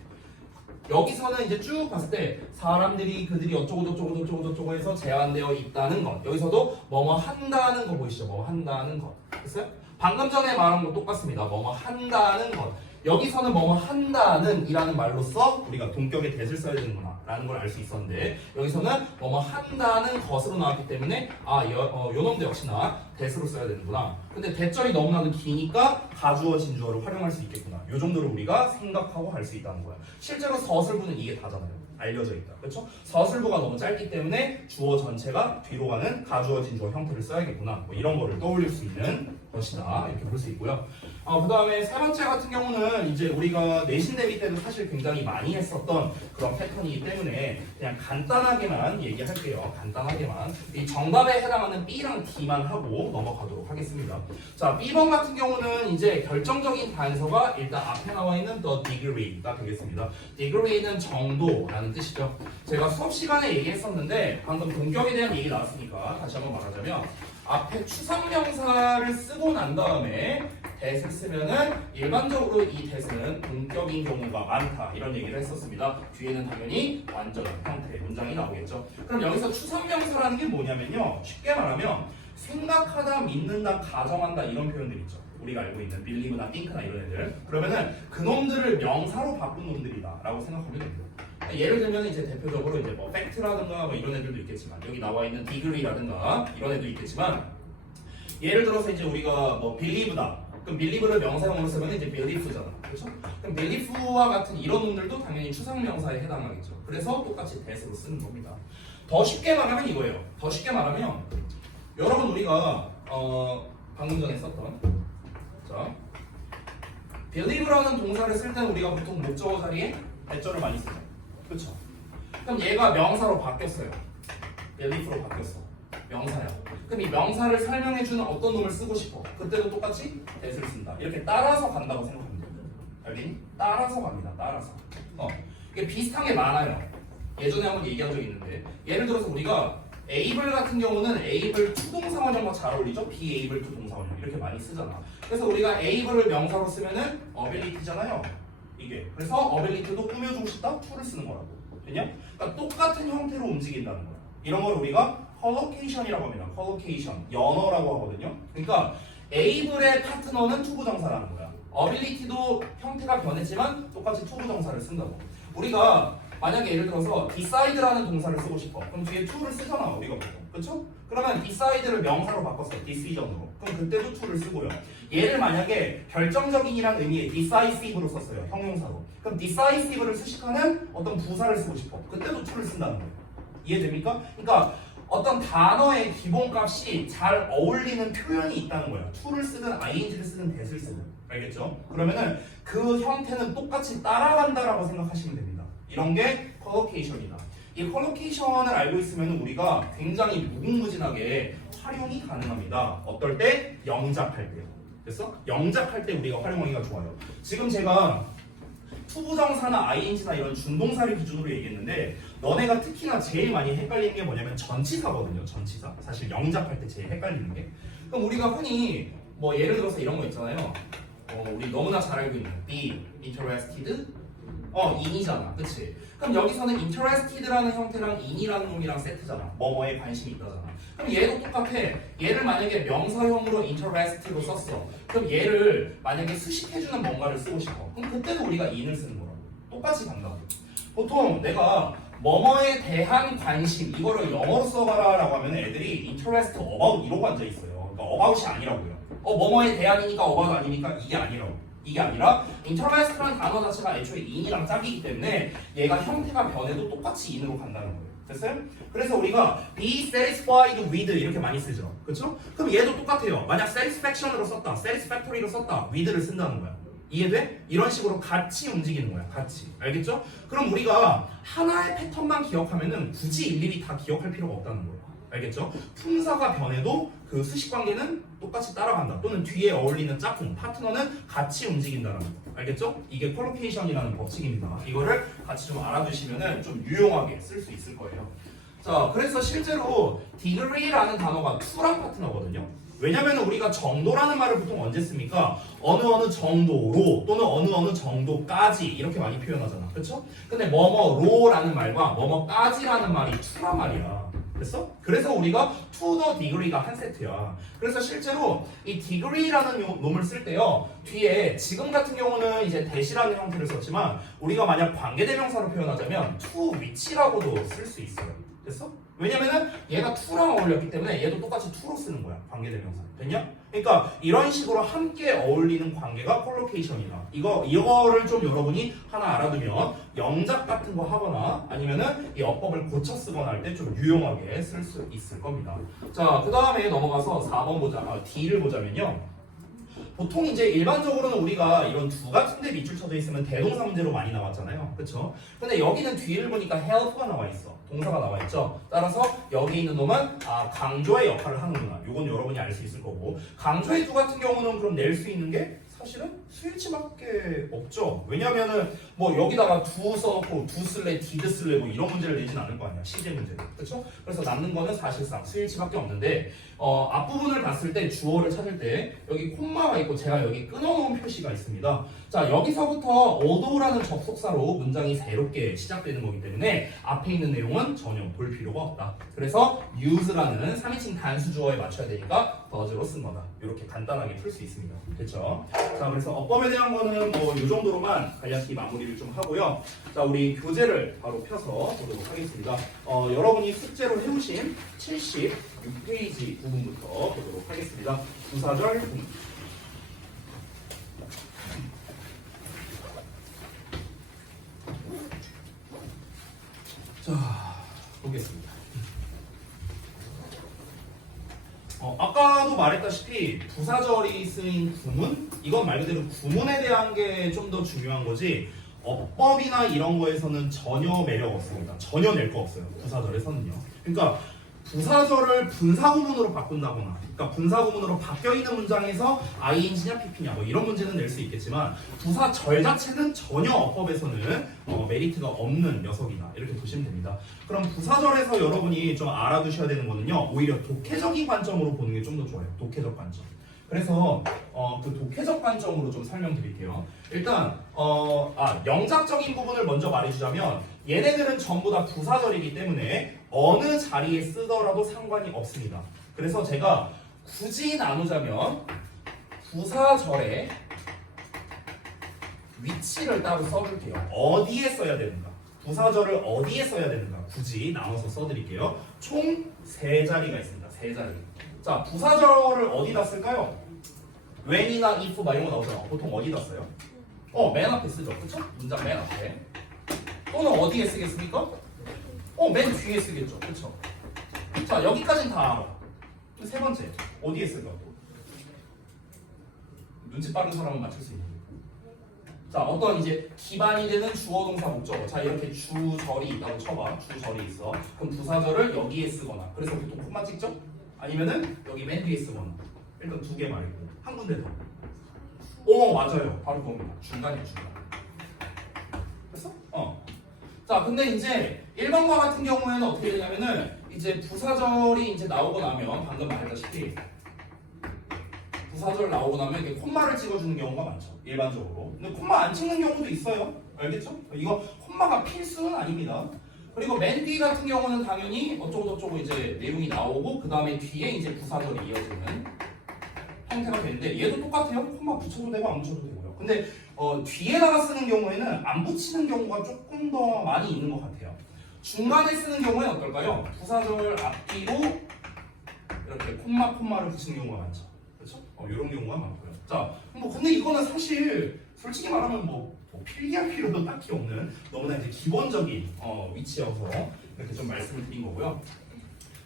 여기서는 이제 쭉 봤을 때 사람들이 그들이 어쩌고 해서 제한되어 있다는 것. 여기서도 뭐뭐 한다는 거 보이시죠? 뭐뭐 한다는 것. 됐어요? 방금 전에 말한 거 똑같습니다. 뭐뭐 한다는 것. 여기서는 뭐뭐 한다는 이라는 말로써 우리가 동격의 대를 써야 되는구나 라는 걸 알 수 있었는데 여기서는 뭐뭐 한다는 것으로 나왔기 때문에 요 놈도 역시나 대수로 써야 되는구나. 근데 대절이 너무나도 기니까 가주어 진주어를 활용할 수 있겠구나. 요 정도로 우리가 생각하고 할 수 있다는 거야. 실제로 서술부는 이게 다잖아요. 알려져 있다. 그렇죠? 서술부가 너무 짧기 때문에 주어 전체가 뒤로 가는 가주어 진주어 형태를 써야겠구나. 뭐 이런 거를 떠올릴 수 있는 것이다. 이렇게 볼 수 있고요. 그 다음에 세 번째 같은 경우는 이제 우리가 내신 대비 때도 사실 굉장히 많이 했었던 그런 패턴이기 때문에 그냥 간단하게만 얘기할게요. 간단하게만. 이 정답에 해당하는 B랑 D만 하고 넘어가도록 하겠습니다. 자, B번 같은 경우는 이제 결정적인 단서가 일단 앞에 나와 있는 the degree가 되겠습니다. degree는 정도라는 뜻이죠. 제가 수업 시간에 얘기했었는데 방금 동격에 대한 얘기 나왔으니까 다시 한번 말하자면 앞에 추상명사를 쓰고 난 다음에 대를 쓰면은 일반적으로 이 대는 동격인 경우가 많다 이런 얘기를 했었습니다. 뒤에는 당연히 완전한 형태의 문장이 나오겠죠. 그럼 여기서 추상명사라는 게 뭐냐면요. 쉽게 말하면 생각하다, 믿는다, 가정한다 이런 표현들 있죠. 우리가 알고 있는 believe나 think나 이런 애들. 그러면은 그놈들을 명사로 바꾼 놈들이다 라고 생각하면 됩니다. 예를 들면 이제 대표적으로 이제 뭐 팩트라든가 뭐 이런 애들도 있겠지만 여기 나와 있는 degree라든가 이런 애도 있겠지만 예를 들어서 이제 우리가 뭐 believe다. 그럼 believe를 명사형으로 쓰면 이제 belief잖아. 그렇죠? 그럼 belief와 같은 이런 놈들도 당연히 추상명사에 해당하겠죠. 그래서 똑같이 that으로 쓰는 겁니다. 더 쉽게 말하면 이거예요. 더 쉽게 말하면 여러분 우리가 방금 전에 썼던 자 believe라는 동사를 쓸 때는 우리가 보통 목적어 자리에 대절을 많이 쓰죠. 그렇죠? 그럼 얘가 명사로 바뀌었어요. belief로 바뀌었어. 명사야. 그럼 이 명사를 설명해주는 어떤 놈을 쓰고 싶어? 그때도 똑같이 that을 쓴다. 이렇게 따라서 간다고 생각하면 돼요. 알겠니? 따라서 갑니다. 따라서. 이게 비슷한 게 많아요. 예전에 한번 얘기한 적이 있는데 예를 들어서 우리가 able 같은 경우는 able to 동사원형과 잘 어울리죠? be able to 동사원형 이렇게 많이 쓰잖아. 그래서 우리가 able을 명사로 쓰면은 ability잖아요. 이게 그래서 ability도 꾸며주고 싶다? to를 쓰는 거라고. 됐냐? 그러니까 똑같은 형태로 움직인다는 거야. 이런 걸 우리가 collocation이라고 합니다. collocation 연어라고 하거든요. 그러니까 able의 파트너는 to 부정사라는 거야. ability도 형태가 변했지만 똑같이 to 부정사를 쓴다고. 우리가 만약에 예를 들어서 decide라는 동사를 쓰고 싶어. 그럼 뒤에 to를 쓰잖아 우리가 보통. 그렇죠? 그러면 decide를 명사로 바꿨어. decision으로. 그럼 그때도 to를 쓰고요. 얘를 만약에 결정적인이란 의미의 decisive로 썼어요. 형용사로. 그럼 decisive를 수식하는 어떤 부사를 쓰고 싶어. 그때도 to를 쓴다는 거예요. 이해됩니까? 그러니까 어떤 단어의 기본값이 잘 어울리는 표현이 있다는 거예요. to를 쓰든 ing를 쓰든 that을 쓰든. 알겠죠? 그러면은 그 형태는 똑같이 따라간다라고 생각하시면 됩니다. 이런 게 collocation이다. 이 collocation을 알고 있으면 우리가 굉장히 무궁무진하게 활용이 가능합니다. 어떨 때? 영작할 때요. 됐어? 영작할 때 우리가 활용하기가 좋아요. 지금 제가 투부정사나 ing나 이런 준동사를 기준으로 얘기했는데 너네가 특히나 제일 많이 헷갈리는 게 뭐냐면 전치사거든요. 전치사. 사실 영작할 때 제일 헷갈리는 게. 그럼 우리가 흔히 뭐 예를 들어서 이런 거 있잖아요. 우리 너무나 잘 알고 있는 be interested in이잖아. 그치? 그럼 여기서는 interested라는 형태랑 in이라는 놈이랑 세트잖아. 뭐뭐에 관심이 있다잖아. 그럼 얘도 똑같아. 얘를 만약에 명사형으로 interest로 썼어. 그럼 얘를 만약에 수식해주는 뭔가를 쓰고 싶어. 그럼 그때도 우리가 in을 쓰는 거라고. 똑같이 간다고. 보통 내가 뭐뭐에 대한 관심 이거를 영어로 써봐라 라고 하면 애들이 interest about 이러고 앉아있어요. 그러니까 about이 아니라고요. 뭐뭐에 대한이니까 about 아니니까 이게 아니라고. 이게 아니라 interest라는 단어 자체가 애초에 in이랑 짝이기 때문에 얘가 형태가 변해도 똑같이 in으로 간다는 거예요. 됐어요? 그래서 우리가 be satisfied with 이렇게 많이 쓰죠. 그렇죠? 그럼 얘도 똑같아요. 만약 satisfaction으로 썼다, satisfactory로 썼다, with를 쓴다는 거야. 이해돼? 이런 식으로 같이 움직이는 거야. 같이. 알겠죠? 그럼 우리가 하나의 패턴만 기억하면은 굳이 일일이 다 기억할 필요가 없다는 거예요. 알겠죠? 품사가 변해도 그 수식 관계는 똑같이 따라간다. 또는 뒤에 어울리는 짝꿍, 파트너는 같이 움직인다는 거. 알겠죠? 이게 컬로케이션이라는 법칙입니다. 이거를 같이 좀 알아두시면 좀 유용하게 쓸 수 있을 거예요. 자, 그래서 실제로 degree라는 단어가 to랑 파트너거든요. 왜냐면 우리가 정도라는 말을 보통 언제 씁니까? 어느 정도로 또는 어느 정도까지 이렇게 많이 표현하잖아. 그렇죠? 근데 뭐뭐로라는 말과 뭐뭐까지라는 말이 to란 말이야. 됐어? 그래서 우리가 to the degree가 한 세트야. 그래서 실제로 이 degree라는 놈을 쓸 때요, 뒤에 지금 같은 경우는 이제 대시라는 형태를 썼지만 우리가 만약 관계대명사로 표현하자면 to which라고도 쓸 수 있어요. 됐어? 왜냐면은 얘가 to랑 어울렸기 때문에 얘도 똑같이 to로 쓰는 거야. 관계대명사. 됐냐? 그러니까 이런 식으로 함께 어울리는 관계가 콜로케이션이다. 이거를 좀 여러분이 하나 알아두면 영작 같은 거 하거나 아니면은 이 어법을 고쳐 쓰거나 할 때 좀 유용하게 쓸 수 있을 겁니다. 자, 그 다음에 넘어가서 4번 보자. D를 보자면요. 보통 이제 일반적으로는 우리가 이런 두 같은데 밑줄 쳐져 있으면 대동사 문제로 많이 나왔잖아요. 그쵸? 근데 여기는 뒤를 보니까 help가 나와 있어. 동사가 나와 있죠. 따라서 여기 있는 놈은 강조의 역할을 하는구나. 이건 여러분이 알 수 있을 거고, 강조의 두 같은 경우는 그럼 낼 수 있는 게 사실은 스위치밖에 없죠. 왜냐면은 뭐 여기다가 두 써놓고 두 쓸래, 디드 쓸래 뭐 이런 문제를 내진 않을 거 아니야. 시제 문제를. 그렇죠? 그래서 남는 거는 사실상 스위치밖에 없는데 앞부분을 봤을 때 주어를 찾을 때 여기 콤마가 있고 제가 여기 끊어놓은 표시가 있습니다. 자, 여기서부터 althought라는 접속사로 문장이 새롭게 시작되는 거기 때문에 앞에 있는 내용은 전혀 볼 필요가 없다. 그래서 use라는 3인칭 단수 주어에 맞춰야 되니까 does로 쓴 거다. 이렇게 간단하게 풀 수 있습니다. 됐죠? 자, 그래서 어법에 대한 거는 뭐 이 정도로만 간략히 마무리를 좀 하고요. 자, 우리 교재를 바로 펴서 보도록 하겠습니다. 여러분이 숙제로 해오신 76페이지 부분부터 보도록 하겠습니다. 부사절 분위. 자, 보겠습니다. 아까도 말했다시피 부사절이 쓰인 구문, 이건 말 그대로 구문에 대한 게 좀 더 중요한 거지 어법이나 이런 거에서는 전혀 매력 없습니다. 전혀 낼 거 없어요. 부사절에서는요. 그러니까 부사절을 분사구문으로 바꾼다거나, 그러니까 분사구문으로 바뀌어 있는 문장에서 ing냐 pp냐 뭐 이런 문제는 낼 수 있겠지만 부사절 자체는 전혀 어법에서는 메리트가 없는 녀석이다. 이렇게 보시면 됩니다. 그럼 부사절에서 여러분이 좀 알아두셔야 되는 거는요, 오히려 독해적인 관점으로 보는 게 좀 더 좋아요. 독해적 관점. 그래서 그 독해적 관점으로 좀 설명드릴게요. 일단 영작적인 부분을 먼저 말해주자면 얘네들은 전부 다 부사절이기 때문에 어느 자리에 쓰더라도 상관이 없습니다. 그래서 제가 굳이 나누자면 부사절의 위치를 따로 써줄게요. 어디에 써야 되는가? 부사절을 어디에 써야 되는가? 굳이 나눠서 써드릴게요. 총 3자리가 있습니다. 3자리. 자, 부사절을 어디다 쓸까요? when이나 if 막 이런 거 나오잖아. 보통 어디다 써요? 맨 앞에 쓰죠. 그쵸? 문장 맨 앞에. 또는 어디에 쓰겠습니까? 맨 뒤에 쓰겠죠. 그쵸? 자, 여기까지는 다 알아. 세 번째, 어디에 쓸까? 눈치 빠른 사람은 맞출 수 있는. 자, 어떤 이제 기반이 되는 주어 동사 목적어. 자, 이렇게 주절이 있다고 쳐봐. 주절이 있어. 그럼 부사절을 여기에 쓰거나. 그래서 보통 콤마 찍죠? 아니면은 여기 맨 뒤에 쓰거나. 일단 2개 말이고 한 군데 더. 맞아요. 바로 그겁니다. 중간이야, 중간. 됐어? 자, 근데 이제 일반과 같은 경우에는 어떻게 되냐면은 이제 부사절이 이제 나오고 나면 방금 말했다시피 부사절 나오고 나면 이렇게 콤마를 찍어주는 경우가 많죠. 일반적으로. 근데 콤마 안 찍는 경우도 있어요. 알겠죠? 이거 콤마가 필수는 아닙니다. 그리고 맨 뒤 같은 경우는 당연히 어쩌고저쩌고 이제 내용이 나오고 그 다음에 뒤에 이제 부사절이 이어지는 형태가 되는데 얘도 똑같아요. 콤마 붙여도 되고 안 붙여도 되고요. 근데 뒤에다가 쓰는 경우에는 안 붙이는 경우가 조금 더 많이 있는 것 같아요. 중간에 쓰는 경우에는 어떨까요? 부사절 앞뒤로 이렇게 콤마를 붙이는 경우가 많죠. 그렇죠? 이런 경우가 많고요. 자, 근데 이거는 사실 솔직히 말하면 뭐 필기할 필요도 딱히 없는 너무나 이제 기본적인 위치여서 이렇게 좀 말씀을 드린 거고요.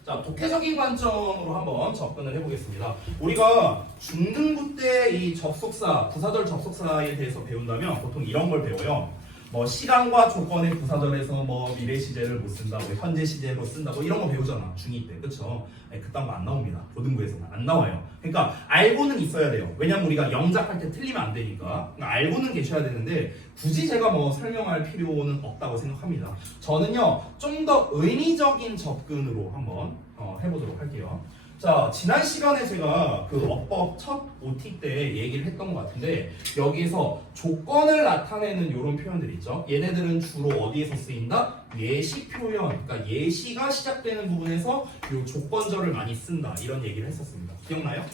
자, 독해적인 관점으로 한번 접근을 해보겠습니다. 우리가 중등부 때 이 접속사, 부사절 접속사에 대해서 배운다면 보통 이런 걸 배워요. 뭐 시간과 조건의 부사절에서 뭐 미래 시제를 못 쓴다, 뭐 현재 시제로 쓴다, 뭐 이런 거 배우잖아. 중2 때, 그렇죠? 그딴 거 안 나옵니다. 고등부에서는 안 나와요. 그러니까 알고는 있어야 돼요. 왜냐면 우리가 영작할 때 틀리면 안 되니까. 그러니까 알고는 계셔야 되는데 굳이 제가 뭐 설명할 필요는 없다고 생각합니다. 저는요 좀 더 의미적인 접근으로 한번 해보도록 할게요. 자, 지난 시간에 제가 그 어법 첫 OT 때 얘기를 했던 것 같은데 여기에서 조건을 나타내는 이런 표현들 있죠. 얘네들은 주로 어디에서 쓰인다? 예시 표현, 그러니까 예시가 시작되는 부분에서 이 조건절을 많이 쓴다 이런 얘기를 했었습니다. 기억나요?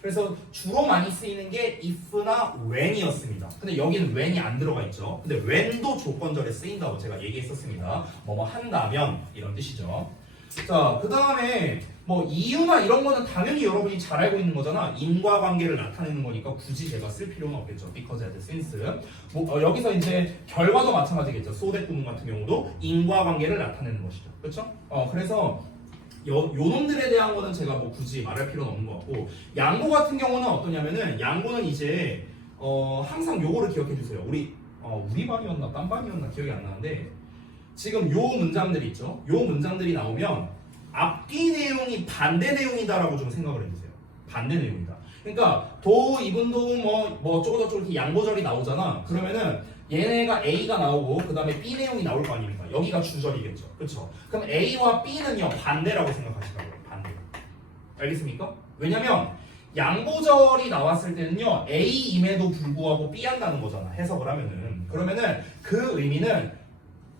그래서 주로 많이 쓰이는 게 if나 when이었습니다. 근데 여기는 when이 안 들어가 있죠. 근데 when도 조건절에 쓰인다고 제가 얘기했었습니다. 뭐뭐 한다면 이런 뜻이죠. 자, 그 다음에 뭐 이유나 이런 거는 당연히 여러분이 잘 알고 있는 거잖아. 인과관계를 나타내는 거니까 굳이 제가 쓸 필요는 없겠죠. because, as, since. 여기서 이제 결과도 마찬가지겠죠. so that 부분 같은 경우도 인과관계를 나타내는 것이죠. 그렇죠? 그래서 요놈들에 대한 거는 제가 뭐 굳이 말할 필요는 없는 것 같고, 양보 같은 경우는 어떠냐면은 양보는 이제 항상 요거를 기억해 주세요. 우리 반이었나 딴 반이었나 기억이 안 나는데 지금 요 문장들이 있죠. 요 문장들이 나오면 앞뒤 내용이 반대 내용이다라고 좀 생각을 해주세요. 반대 내용이다. 그러니까 도, 이분도 뭐 어쩌고저쩌고 이렇게 양보절이 나오잖아. 그러면은 얘네가 A가 나오고 그 다음에 B 내용이 나올 거 아닙니까? 여기가 주절이겠죠. 그렇죠? 그럼 A와 B는요 반대라고 생각하시라고요. 반대. 알겠습니까? 왜냐면 양보절이 나왔을 때는요 A임에도 불구하고 B 한다는 거잖아. 해석을 하면은. 그러면은 그 의미는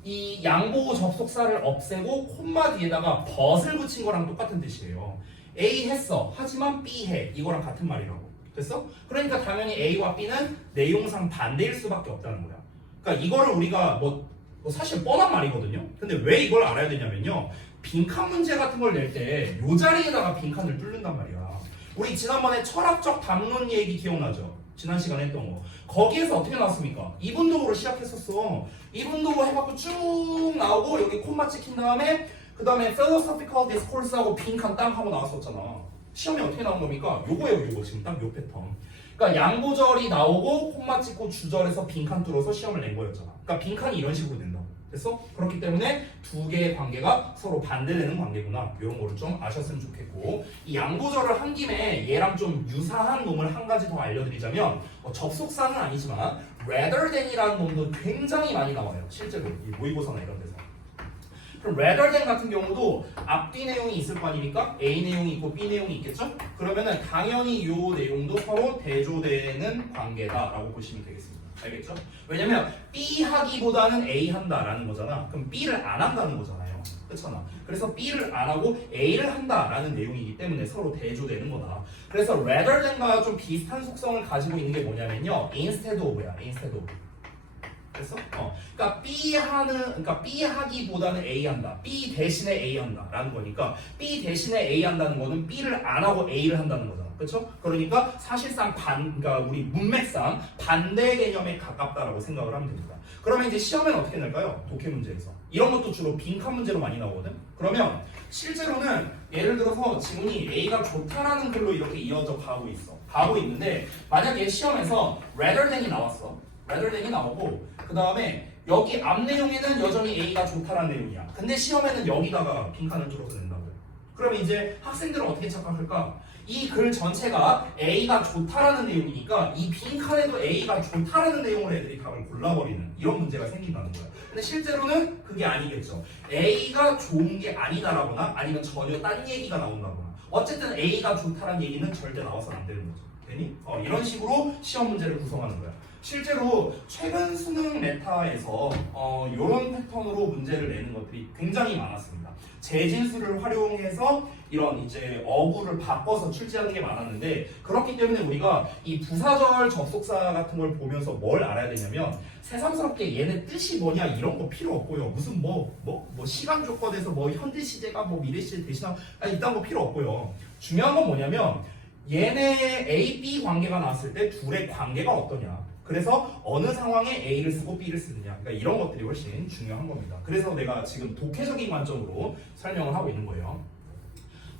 이 양보 접속사를 없애고 콤마 뒤에다가 but을 붙인 거랑 똑같은 뜻이에요. A 했어. 하지만 B 해. 이거랑 같은 말이라고. 됐어? 그러니까 당연히 A와 B는 내용상 반대일 수밖에 없다는 거야. 그러니까 이거를 우리가 뭐 사실 뻔한 말이거든요. 근데 왜 이걸 알아야 되냐면요. 빈칸 문제 같은 걸 낼 때 이 자리에다가 빈칸을 뚫는단 말이야. 우리 지난번에 철학적 담론 얘기 기억나죠? 지난 시간에 했던 거. 거기에서 어떻게 나왔습니까? 이분도로 시작했었어. 이분도 해갖고 쭉 나오고 여기 콤마 찍힌 다음에 그 다음에 philosophical discourse하고 빈칸 땅 하고 나왔었잖아. 시험에 어떻게 나온 겁니까? 요거예요. 요거 지금 딱 요 패턴. 그러니까 양보절이 나오고 콤마 찍고 주절에서 빈칸 뚫어서 시험을 낸 거였잖아. 그러니까 빈칸이 이런 식으로 된다고. 됐어? 그렇기 때문에 두 개의 관계가 서로 반대되는 관계구나. 이런 거를 좀 아셨으면 좋겠고, 이 양보절을 한 김에 얘랑 좀 유사한 놈을 한 가지 더 알려드리자면 접속사는 아니지만 rather than이라는 놈도 굉장히 많이 나와요. 실제로 이 모의고사나 이런 데서. 그럼 rather than 같은 경우도 앞뒤 내용이 있을 거 아닙니까? A 내용이 있고 B 내용이 있겠죠? 그러면은 당연히 이 내용도 서로 대조되는 관계다라고 보시면 되겠습니다. 알겠죠? 왜냐면 B 하기보다는 A 한다라는 거잖아. 그럼 B를 안 한다는 거잖아요. 그렇잖아. 그래서 B를 안 하고 A를 한다라는 내용이기 때문에 서로 대조되는 거다. 그래서 rather than과 좀 비슷한 속성을 가지고 있는 게 뭐냐면요. instead of야. instead of. 됐어? 그러니까 B 하기보다는 A 한다. B 대신에 A 한다라는 거니까 B 대신에 A 한다는 거는 B를 안 하고 A를 한다는 거잖아. 그렇죠? 그러니까 사실상 그러니까 우리 문맥상 반대 개념에 가깝다라고 생각을 하면 됩니다. 그러면 이제 시험에는 어떻게 낼까요? 독해 문제에서. 이런 것도 주로 빈칸 문제로 많이 나오거든. 그러면 실제로는 예를 들어서 지문이 A가 좋다라는 글로 이렇게 이어져 가고 있는데 만약에 시험에서 rather than이 나왔어. rather than이 나오고 그 다음에 여기 앞 내용에는 여전히 A가 좋다라는 내용이야. 근데 시험에는 여기다가 빈칸을 뚫어서 낸다고요. 그러면 이제 학생들은 어떻게 착각할까? 이 글 전체가 A가 좋다라는 내용이니까 이 빈칸에도 A가 좋다라는 내용으로 애들이 답을 골라버리는 이런 문제가 생긴다는 거야. 근데 실제로는 그게 아니겠죠. A가 좋은 게 아니다라거나 아니면 전혀 딴 얘기가 나온다거나 어쨌든 A가 좋다라는 얘기는 절대 나와서는 안 되는 거죠. 괜히? 이런 식으로 시험 문제를 구성하는 거야. 실제로 최근 수능 메타에서 이런 패턴으로 문제를 내는 것들이 굉장히 많았습니다. 재진수를 활용해서 이런 이제 어구를 바꿔서 출제하는 게 많았는데 그렇기 때문에 우리가 이 부사절 접속사 같은 걸 보면서 뭘 알아야 되냐면 새삼스럽게 얘네 뜻이 뭐냐 이런 거 필요 없고요. 무슨 뭐 시간 조건에서 뭐 현재 시제가 뭐 미래 시제 대신하고 이딴 거 필요 없고요. 중요한 건 뭐냐면 얘네 A, B 관계가 나왔을 때 둘의 관계가 어떠냐. 그래서 어느 상황에 A를 쓰고 B를 쓰느냐. 그러니까 이런 것들이 훨씬 중요한 겁니다. 그래서 내가 지금 독해적인 관점으로 설명을 하고 있는 거예요.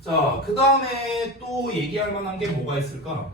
자, 그 다음에 또 얘기할 만한 게 뭐가 있을까?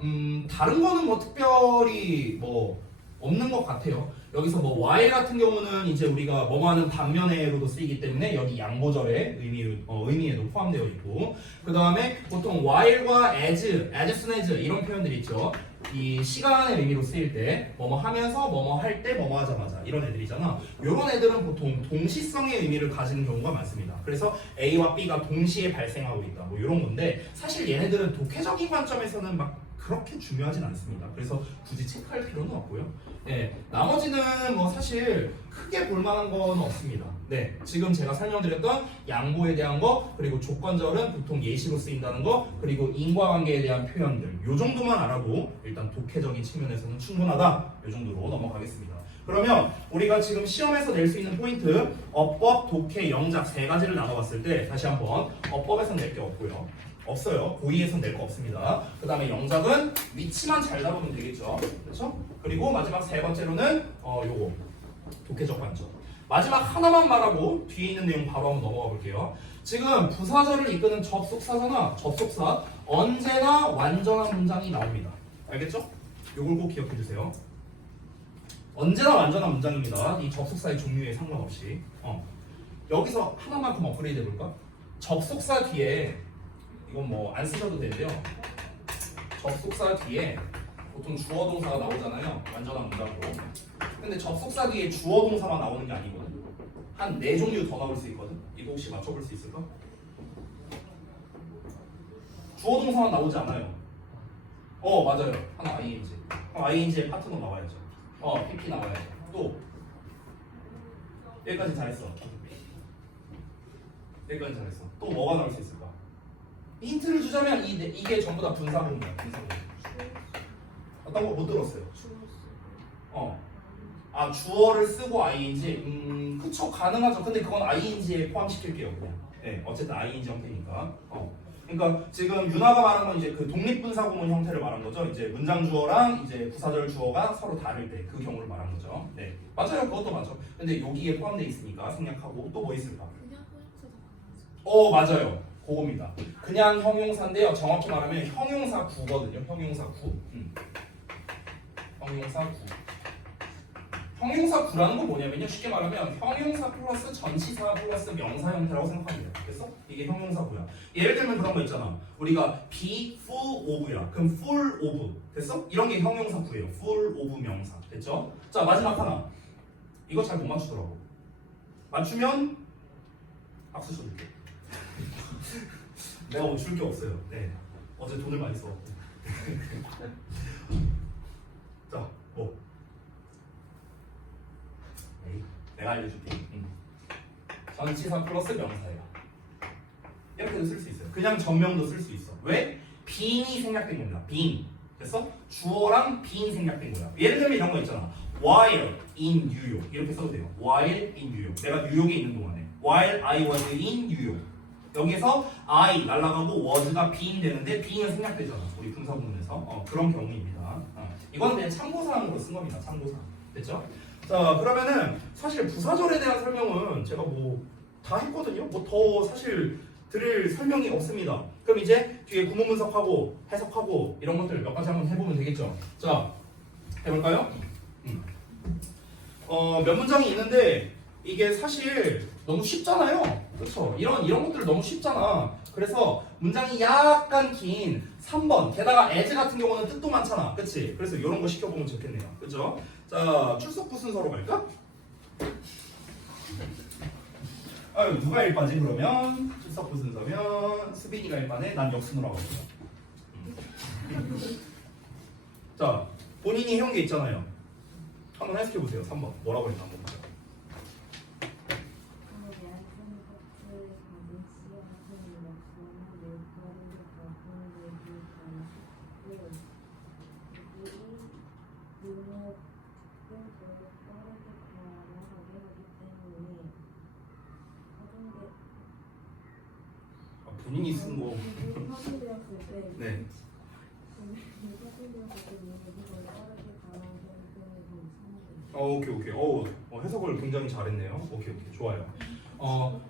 다른 거는 뭐 특별히 뭐 없는 것 같아요. 여기서 뭐 while 같은 경우는 이제 우리가 뭐뭐 하는 반면에로도 쓰이기 때문에 여기 양보절의 의미에도 포함되어 있고 그 다음에 보통 while과 as soon as 이런 표현들이 있죠. 이 시간의 의미로 쓰일 때 뭐뭐 하면서 뭐뭐 할 때 뭐뭐 하자마자 이런 애들이잖아. 이런 애들은 보통 동시성의 의미를 가지는 경우가 많습니다. 그래서 A와 B가 동시에 발생하고 있다. 뭐 이런 건데 사실 얘네들은 독해적인 관점에서는 막 그렇게 중요하진 않습니다. 그래서 굳이 체크할 필요는 없고요. 네, 나머지는 뭐 사실 크게 볼만한 건 없습니다. 네, 지금 제가 설명드렸던 양보에 대한 거, 그리고 조건절은 보통 예시로 쓰인다는 거, 그리고 인과관계에 대한 표현들, 요 정도만 알아도 일단 독해적인 측면에서는 충분하다. 요 정도로 넘어가겠습니다. 그러면 우리가 지금 시험에서 낼 수 있는 포인트, 어법, 독해, 영작 세 가지를 나눠봤을 때 다시 한번 어법에서 낼 게 없고요. 없어요. 고2에서 낼 거 없습니다. 그 다음에 영작은 위치만 잘 잡으면 되겠죠. 그렇죠? 그리고 마지막 세 번째로는 요거 독해적 관점. 마지막 하나만 말하고 뒤에 있는 내용 바로 한번 넘어가 볼게요. 지금 부사절을 이끄는 접속사잖아. 접속사 언제나 완전한 문장이 나옵니다. 알겠죠? 요걸 꼭 기억해 주세요. 언제나 완전한 문장입니다. 이 접속사의 종류에 상관없이. 여기서 하나만큼 업그레이드 해볼까? 접속사 뒤에 이건 뭐 안 쓰셔도 되는데요. 접속사 뒤에 보통 주어 동사가 나오잖아요. 완전한 문장으로. 근데 접속사 뒤에 주어 동사만 나오는 게 아니거든. 한 4종류 더 나올 수 있거든. 이거 혹시 맞춰볼 수 있을까? 주어 동사만 나오지 않아요. 맞아요. 하나 ing. ing의 파트너 나와야죠. pp 나와야죠. 또 여기까지 잘했어. 여기까지 잘했어. 또 뭐가 나올 수 있을까? 힌트를 주자면 이게 전부 다 분사구문이야. 분사구문. 어떤 거 못 들었어요? 주어를 쓰고 ing. 그쵸, 가능하죠. 근데 그건 ing에 포함시킬게요, 그냥. 네, 어쨌든 ing 형태니까. 그러니까 지금 윤아가 말한 건 이제 그 독립분사구문 형태를 말한 거죠. 이제 문장 주어랑 이제 부사절 주어가 서로 다를 때 그 경우를 말한 거죠. 네, 맞아요. 그것도 맞죠. 근데 여기에 포함되어 있으니까 생략하고 또 뭐 있을까? 맞아요. 그겁니다. 그냥 형용사인데요. 정확히 말하면 형용사 구거든요. 형용사 구. 형용사 구. 형용사 구라는 건 뭐냐면요. 쉽게 말하면 형용사 플러스 전치사 플러스 명사 형태라고 생각하면 돼요. 됐어? 이게 형용사 구야. 예를 들면 그런 거 있잖아. 우리가 be full of야. 그럼 full of. 됐어? 이런 게 형용사 구예요. full of 명사. 됐죠? 자, 마지막 하나. 이거 잘 못 맞추더라고. 맞추면 박수 쳐줄게. 내가 뭐 줄 게 없어요. 네. 어제 돈을 많이 써. 자, 뭐? 에이, 내가 알려줄게. 전치사 플러스 명사예요. 이렇게도 쓸 수 있어요. 그냥 전명도 쓸 수 있어. 왜? being이 생략된 겁니다. being. 됐어? 주어랑 being 생략된 거야. 예를 들면 이런 거 있잖아. while in New York 이렇게 써도 돼요. while in New York. 내가 뉴욕에 있는 동안에. while I was in New York. 여기서 I 날라가고 was가 being 되는데 being은 생략되잖아. 우리 분사구문에서. 그런 경우입니다. 이거는 그냥 참고사항으로 쓴 겁니다. 참고사항. 됐죠? 자, 그러면은 사실 부사절에 대한 설명은 제가 뭐 다 했거든요. 뭐 더 사실 드릴 설명이 없습니다. 그럼 이제 뒤에 구문 분석하고 해석하고 이런 것들 몇 가지 한번 해보면 되겠죠. 자, 해볼까요? 몇 문장이 있는데 이게 사실 너무 쉽잖아요. 그렇죠? 이런 것들 너무 쉽잖아. 그래서 문장이 약간 긴 3번. 게다가 as 같은 경우는 뜻도 많잖아. 그치? 그래서 이런 거 시켜보면 좋겠네요. 그죠? 자, 출석부 순서로 갈까? 누가 1반지 그러면? 출석부 순서면 수빈이가 1반에 난 역순으로 하거든요. 자, 본인이 해온 게 있잖아요. 한번 해석해보세요. 3번. 뭐라고 했나 한번 보세요. 본인이 쓴 거. 네. 오케이. 해석을 굉장히 잘했네요. 오케이. 좋아요.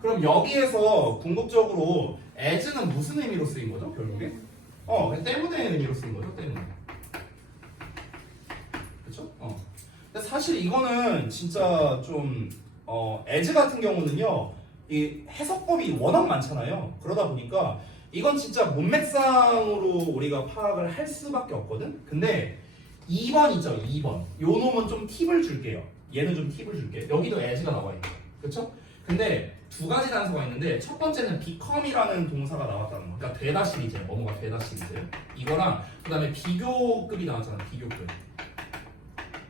그럼 여기에서 궁극적으로 as는 무슨 의미로 쓰인 거죠? 결국에? 때문에 의미로 쓰인 거죠? 때문에. 그렇죠? 근데 사실 이거는 진짜 좀 as 같은 경우는요. 이 해석법이 워낙 많잖아요. 그러다 보니까 이건 진짜 문맥상으로 우리가 파악을 할 수밖에 없거든. 근데 2번 있죠, 2번. 요 놈은 좀 팁을 줄게요. 얘는 좀 팁을 줄게. 여기도 as가 나와 있죠. 그렇죠? 근데 두 가지 단서가 있는데 첫 번째는 become이라는 동사가 나왔다는 거. 그러니까 되다 시리즈, 뭐뭐가 되다 시리즈. 이거랑 그다음에 비교급이 나왔잖아, 비교급.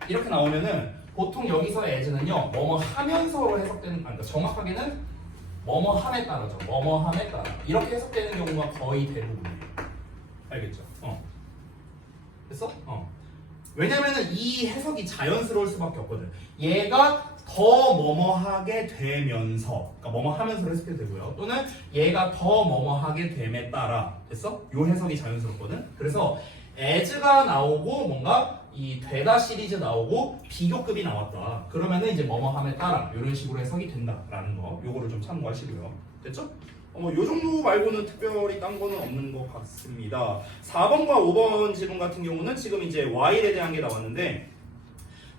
이렇게 나오면은 보통 여기서 as는요, 뭐뭐 하면서로 해석되는, 그러니까 정확하게는 뭐뭐 함에 따라죠. 뭐뭐 함에 따라. 이렇게 해석되는 경우가 거의 대부분이에요. 알겠죠? 됐어? 왜냐면은 이 해석이 자연스러울 수밖에 없거든. 얘가 더 뭐뭐하게 되면서, 그러니까 뭐뭐하면서 해석해도 되고요. 또는 얘가 더 뭐뭐하게 됨에 따라, 됐어? 요 해석이 자연스럽거든. 그래서 as가 나오고 뭔가 이 되다 시리즈 나오고 비교급이 나왔다. 그러면은 이제 뭐뭐함에 따라 이런 식으로 해석이 된다라는 거. 요거를 좀 참고하시고요. 됐죠? 요 정도 말고는 특별히 딴 거는 없는 것 같습니다. 4번과 5번 지문 같은 경우는 지금 이제 while에 대한 게 나왔는데,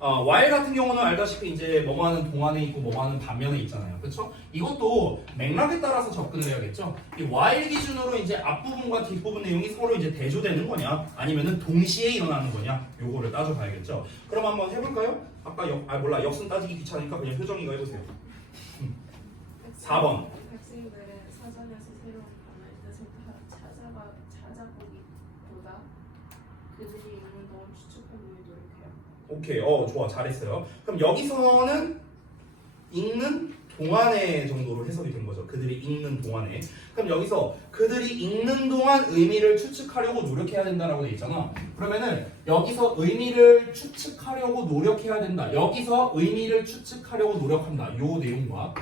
while 같은 경우는 알다시피 이제 뭐뭐 하는 동안에 있고 뭐뭐 하는 반면에 있잖아요. 그렇죠? 이것도 맥락에 따라서 접근을 해야겠죠. 이 while 기준으로 이제 앞부분과 뒷부분 내용이 서로 이제 대조되는 거냐, 아니면은 동시에 일어나는 거냐, 요거를 따져봐야겠죠. 그럼 한번 해볼까요? 아까 몰라, 역순 따지기 귀찮으니까 그냥 효정이가 해보세요. 4번. 학생들은 사전에서 새로운 단어의 뜻을 찾아보기보다 그들이 읽는 동안 추측해보기 노력해요. 오케이, 좋아, 잘했어요. 그럼 여기서는 읽는 동안의 정도로 해석이 된 거죠. 그들이 읽는 동안에. 그럼 여기서 그들이 읽는 동안 의미를 추측하려고 노력해야 된다라고 돼 있잖아. 그러면은 여기서 의미를 추측하려고 노력해야 된다. 여기서 의미를 추측하려고 노력한다. 요 내용과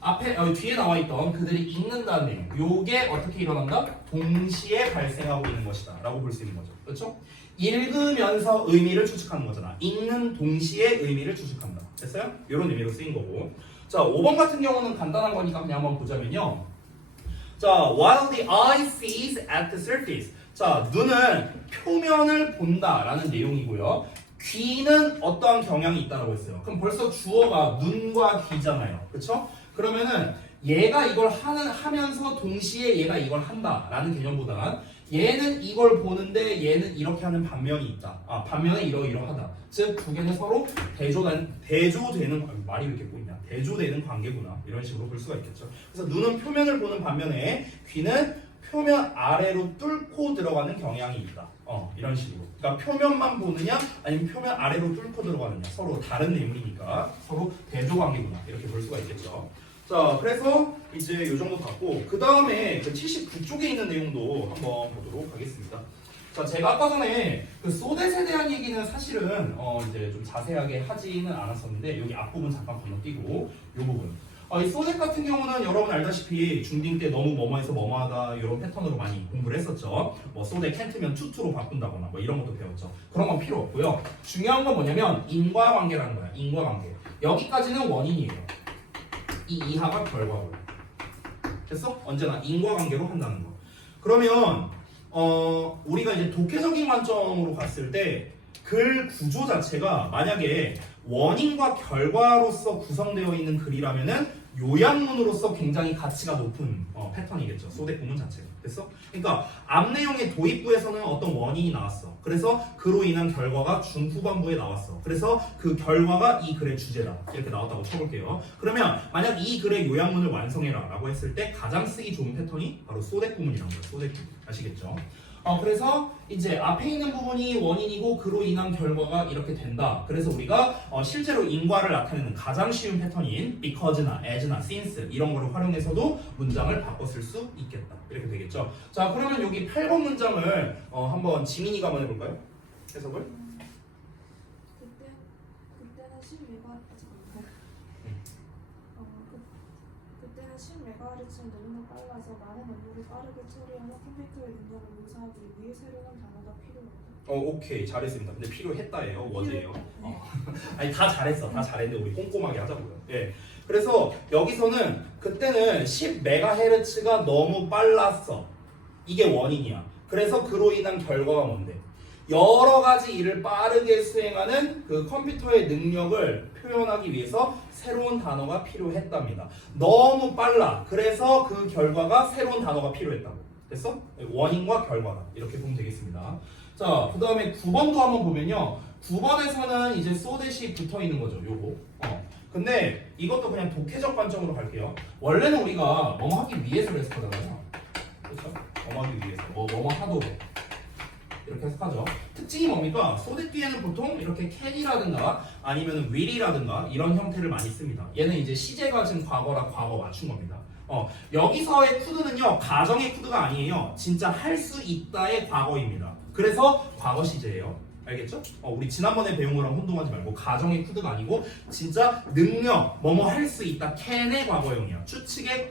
앞에 뒤에 나와 있던 그들이 읽는다는 내용. 요게 어떻게 일어난다? 동시에 발생하고 있는 것이다라고 볼 수 있는 거죠. 그렇죠? 읽으면서 의미를 추측하는 거잖아. 읽는 동시에 의미를 추측한다. 됐어요? 이런 의미로 쓰인 거고. 자, 5번 같은 경우는 간단한 거니까 그냥 한번 보자면요. 자, while the eye sees at the surface. 자, 눈은 표면을 본다라는 내용이고요. 귀는 어떠한 경향이 있다라고 했어요. 그럼 벌써 주어가 눈과 귀잖아요. 그렇죠? 그러면은 얘가 이걸 하면서 동시에 얘가 이걸 한다라는 개념보다는 얘는 이걸 보는데 얘는 이렇게 하는 반면이 있다. 반면에 이러이러하다. 즉 두 개는 서로 대조되는 말이 왜 이렇게 꼬이냐? 대조되는 관계구나. 이런 식으로 볼 수가 있겠죠. 그래서 눈은 표면을 보는 반면에 귀는 표면 아래로 뚫고 들어가는 경향이 있다. 이런 식으로. 그러니까 표면만 보느냐, 아니면 표면 아래로 뚫고 들어가느냐. 서로 다른 내용이니까 서로 대조 관계구나. 이렇게 볼 수가 있겠죠. 자, 그래서 이제 이 정도 봤고, 그 다음에 그 79쪽에 있는 내용도 한번 보도록 하겠습니다. 자, 제가 아까 전에 그 소댓에 대한 얘기는 사실은 이제 좀 자세하게 하지는 않았었는데, 여기 앞부분 잠깐 건너뛰고, 이 부분. 이 소댓 같은 경우는 여러분 알다시피 중딩 때 너무 뭐뭐해서 뭐뭐하다 이런 패턴으로 많이 공부를 했었죠. 뭐 소댓 캔트면 투투로 바꾼다거나 뭐 이런 것도 배웠죠. 그런 건 필요 없고요. 중요한 건 뭐냐면 인과관계라는 거야. 인과관계. 여기까지는 원인이에요. 이 이하가 결과고. 됐어? 언제나 인과관계로 한다는 거. 그러면 우리가 이제 독해적인 관점으로 봤을 때 글 구조 자체가 만약에 원인과 결과로서 구성되어 있는 글이라면은 요약문으로서 굉장히 가치가 높은 패턴이겠죠. 소댓 구문 자체가. 됐어? 그러니까 앞 내용의 도입부에서는 어떤 원인이 나왔어. 그래서 그로 인한 결과가 중후반부에 나왔어. 그래서 그 결과가 이 글의 주제다. 이렇게 나왔다고 쳐볼게요. 그러면 만약 이 글의 요약문을 완성해라 라고 했을 때 가장 쓰기 좋은 패턴이 바로 소댓 구문이라는 거예요. 소댓 구문. 아시겠죠? 그래서 이제 앞에 있는 부분이 원인이고 그로 인한 결과가 이렇게 된다. 그래서 우리가 실제로 인과를 나타내는 가장 쉬운 패턴인 because나 as나 since 이런 거를 활용해서도 문장을 바꿔 쓸 수 있겠다. 이렇게 되겠죠. 자, 그러면 여기 8번 문장을 한번 지민이가 한번 해볼까요? 해석을? 그때는 10메가헤르츠는 너무나 빨라서 많은 업무를 빠르게 처리하며 컴퓨터의 능력을 묘사하기 위해 새로운 단어가 필요하다. 오케이, 잘했습니다. 근데 필요했다예요, 워드예요. 아니 다 잘했어, 다 잘했는데 우리 꼼꼼하게 하자고요. 예. 그래서 여기서는 그때는 10메가헤르츠가 너무 빨랐어. 이게 원인이야. 그래서 그로 인한 결과가 뭔데? 여러 가지 일을 빠르게 수행하는 그 컴퓨터의 능력을 표현하기 위해서 새로운 단어가 필요했답니다. 너무 빨라. 그래서 그 결과가 새로운 단어가 필요했다고. 됐어? 원인과 결과다. 이렇게 보면 되겠습니다. 자, 그 다음에 9번도 한번 보면요. 9번에서는 이제 so that이 붙어 있는 거죠. 요거. 근데 이것도 그냥 독해적 관점으로 갈게요. 원래는 우리가 뭐뭐 하기 위해서를 해석하잖아요. 그렇죠? 뭐뭐 하기 위해서. 뭐뭐 하도록. 이렇게 해석하죠. 특징이 뭡니까? so that 뒤에는 보통 이렇게 can이라든가 아니면 will이라든가 이런 형태를 많이 씁니다. 얘는 이제 시제가 지금 과거라 과거 맞춘 겁니다. 여기서의 could는요 가정의 could가 아니에요. 진짜 할 수 있다의 과거입니다. 그래서 과거 시제예요. 알겠죠? 우리 지난번에 배운 거랑 혼동하지 말고 가정의 could가 아니고 진짜 능력 뭐뭐 할 수 있다 can의 과거형이야. 추측의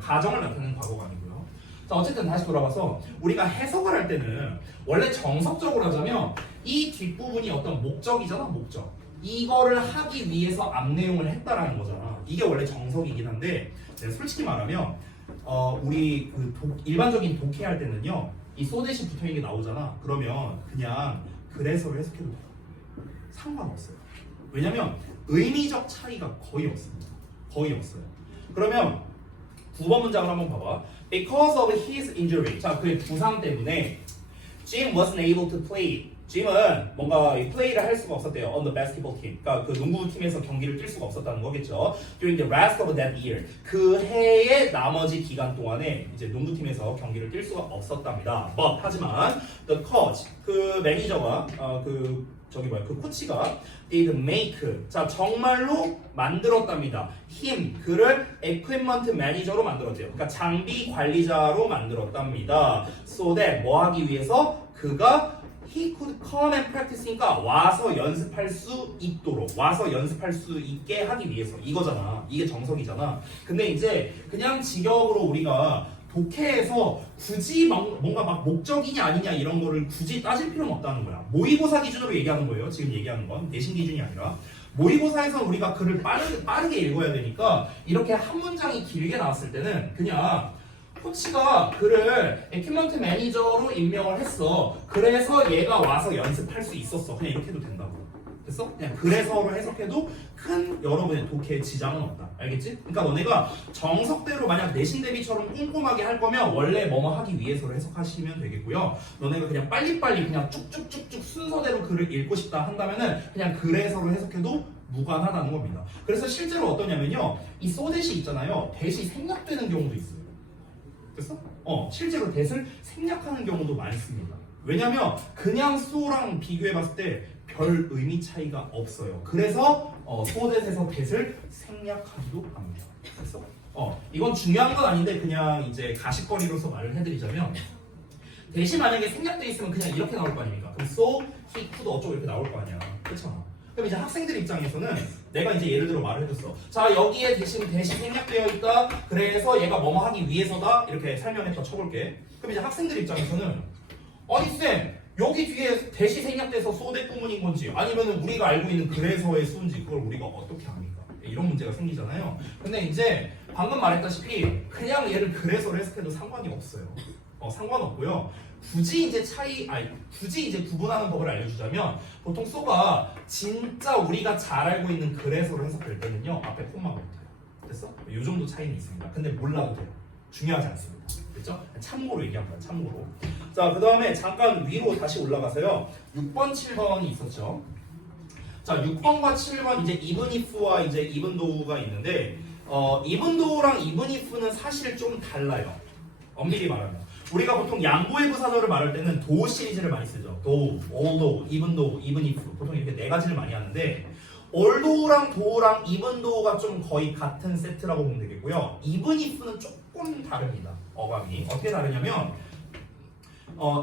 가정을 나타내는 과거가 아니고요. 자, 어쨌든 다시 돌아가서 우리가 해석을 할 때는 원래 정석적으로 하자면 이 뒷부분이 어떤 목적이잖아. 목적. 이거를 하기 위해서 앞 내용을 했다라는 거잖아. 이게 원래 정석이긴 한데 솔직히 말하면 우리 일반적인 독해할 때는요 이 so that이 붙어있는 게 나오잖아. 그러면 그냥 그래서를 해석해도 돼요. 상관없어요. 왜냐면 의미적 차이가 거의 없습니다. 거의 없어요. 그러면 9번 문장을 한번 봐봐. Because of his injury. 자, 그의 부상 때문에 Jim wasn't able to play. 짐은 뭔가 플레이를 할 수가 없었대요. On the basketball team. 그러니까 그 농구 팀에서 경기를 뛸 수가 없었다는 거겠죠. During the rest of that year. 그 해의 나머지 기간 동안에 이제 농구팀에서 경기를 뛸 수가 없었답니다. But 하지만 the coach 그 매니저가 그 코치가 did make. 자, 정말로 만들었답니다. him 그를 equipment manager로 만들었대요. 그러니까 장비 관리자로 만들었답니다. So that 뭐 하기 위해서 그가 he could come and practice니까 와서 연습할 수 있도록 와서 연습할 수 있게 하기 위해서 이거잖아. 이게 정석이잖아. 근데 이제 그냥 직역으로 우리가 독해에서 굳이 뭔가 막 목적이냐 아니냐 이런 거를 굳이 따질 필요는 없다는 거야. 모의고사 기준으로 얘기하는 거예요. 지금 얘기하는 건 내신 기준이 아니라 모의고사에서는 우리가 글을 빠르게 읽어야 되니까 이렇게 한 문장이 길게 나왔을 때는 그냥 코치가 그를 에퀴먼트 매니저로 임명을 했어. 그래서 얘가 와서 연습할 수 있었어. 그냥 이렇게 해도 된다고. 됐어? 그냥 그래서로 해석해도 큰 여러분의 독해에 지장은 없다. 알겠지? 그러니까 너네가 정석대로 만약 내신 대비처럼 꼼꼼하게 할 거면 원래 뭐뭐 하기 위해서로 해석하시면 되겠고요. 너네가 그냥 빨리빨리 그냥 쭉쭉쭉쭉 순서대로 글을 읽고 싶다 한다면은 그냥 그래서로 해석해도 무관하다는 겁니다. 그래서 실제로 어떠냐면요. 이 so that이 있잖아요. that이 생략되는 경우도 있어요. 됐어? 실제로 that을 생략하는 경우도 많습니다. 왜냐면 그냥 so랑 비교해봤을 때 별 의미 차이가 없어요. 그래서 so that에서 that을 생략하기도 합니다. 됐어? 이건 중요한 건 아닌데 그냥 이제 가십거리로서 말을 해드리자면 that이 만약에 생략돼 있으면 그냥 이렇게 나올 거 아닙니까? 그럼 so, he, could 어쩌고 이렇게 나올 거 아니야. 그렇잖아. 그럼 이제 학생들 입장에서는 내가 이제 예를 들어 말을 해줬어. 자, 여기에 that이 생략되어 있다. 그래서 얘가 뭐뭐 하기 위해서다. 이렇게 설명해서 쳐볼게. 그럼 이제 학생들 입장에서는 아니 쌤 여기 뒤에 that이 생략돼서 so that 구문인 건지 아니면 우리가 알고 있는 그래서의 수인지 그걸 우리가 어떻게 합니까? 이런 문제가 생기잖아요. 근데 이제 방금 말했다시피 그냥 얘를 그래서를 해석해도 상관이 없어요. 상관없고요. 굳이 이제 구분하는 법을 알려주자면 보통 so가 진짜 우리가 잘 알고 있는 그래서로 해석될 때는요 앞에 콤마가 붙어요. 됐어? 이 정도 차이는 있습니다. 근데 몰라도 돼요. 중요하지 않습니다. 그렇죠? 참고로 얘기한 거야. 참고로. 자, 그 다음에 잠깐 위로 다시 올라가서요. 6번, 7번이 있었죠. 자, 6번과 7번 이제 even if와 이제 even though가 있는데 even though랑 even if는 사실 좀 달라요. 엄밀히 말하면. 우리가 보통 양보의 부사절을 말할 때는 though 시리즈를 많이 쓰죠. though, although, even though, even if 보통 이렇게 네 가지를 많이 하는데 although랑 though랑 even though가 좀 거의 같은 세트라고 보면 되겠고요. even if는 조금 다릅니다. 어감이 어떻게 다르냐면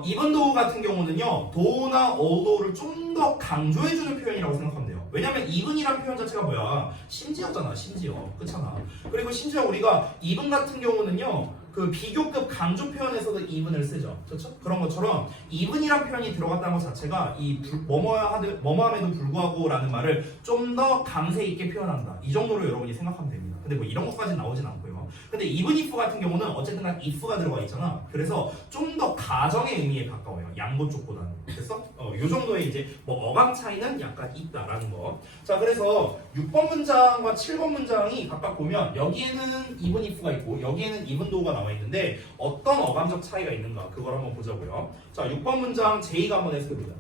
even though 같은 경우는요 though나 although를 좀 더 강조해주는 표현이라고 생각하면 돼요. 왜냐면 even이라는 표현 자체가 뭐야? 심지어잖아. 심지어. 그렇잖아. 그리고 심지어 우리가 even 같은 경우는요 그 비교급 강조 표현에서도 even을 쓰죠. 그렇죠? 그런 것처럼 even이라는 표현이 들어갔다는 것 자체가 이 뭐뭐함에도 불구하고라는 말을 좀 더 강세 있게 표현한다. 이 정도로 여러분이 생각하면 됩니다. 근데 뭐 이런 것까지 나오진 않고요. 근데 even if 같은 경우는 어쨌든 if가 들어가 있잖아. 그래서 좀 더 가정의 의미에 가까워요. 양보 쪽보다는. 그래서 요 정도의 이제 뭐 어감 차이는 약간 있다라는 거. 자, 그래서 6번 문장과 7번 문장이 각각 보면 여기에는 even if가 있고 여기에는 even though가 나와 있는데 어떤 어감적 차이가 있는가 그걸 한번 보자고요. 자, 6번 문장 제이가 한번 해석해보자.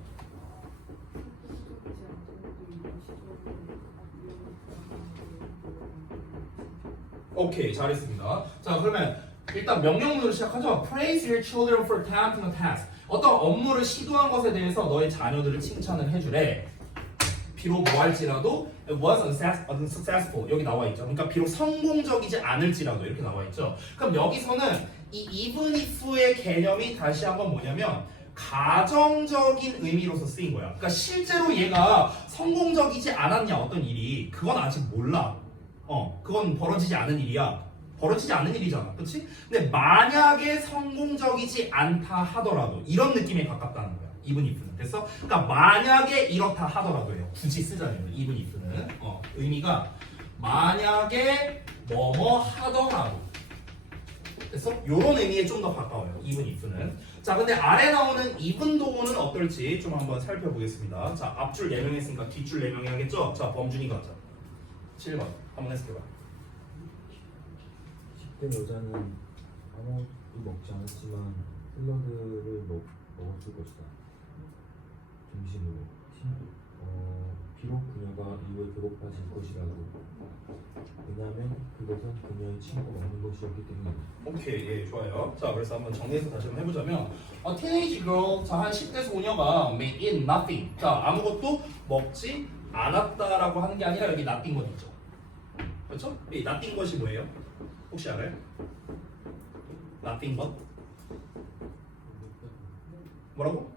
오케이, 잘했습니다. 자, 그러면 일단 명령문으로 시작하죠. Praise your children for attempting a task. 어떤 업무를 시도한 것에 대해서 너의 자녀들을 칭찬을 해주래. 비록 뭐 할지라도 it was unsuccessful 여기 나와 있죠. 그러니까 비록 성공적이지 않을지라도 이렇게 나와 있죠. 그럼 여기서는 이 even if의 개념이 다시 한번 뭐냐면 가정적인 의미로서 쓰인 거야. 그러니까 실제로 얘가 성공적이지 않았냐 어떤 일이 그건 아직 몰라. 그건 벌어지지 않은 일이야. 벌어지지 않는 일이잖아. 그렇지? 근데 만약에 성공적이지 않다 하더라도 이런 느낌에 가깝다는 거야. even if는. 됐어? 그러니까 만약에 이렇다 하더라도요. 굳이 쓰자면 even if는 의미가 만약에 뭐뭐 하더라도. 됐어? 요런 의미에 좀 더 가까워요. even if는. 자, 근데 아래 나오는 even though는 어떨지 좀 한번 살펴보겠습니다. 자, 앞줄 4명 했으니까 뒷줄 4명이 하겠죠? 자, 범준이가 하자. 7번 한번 해석해봐. 10대 여자는 아무것도 먹지 않았지만 샐러드를 먹었을 것이다. 점심으로. 비록 그녀가 이후에 배고파질 것이라도 왜냐하면 그것은 그녀의 친구가 먹는 것이었기 때문이다. 오케이, 예, 좋아요. 자, 그래서 한번 정리해서 다시 한번 해보자면 A teenage girl, 자, 한 10대 소녀가 may eat nothing. 자, 아무것도 먹지 않았다라고 하는 게 아니라 여기 nothing 것 있죠. 그렇죠? 이 nothing 것이 뭐예요? 혹시 알아요? nothing 것? 뭐라고?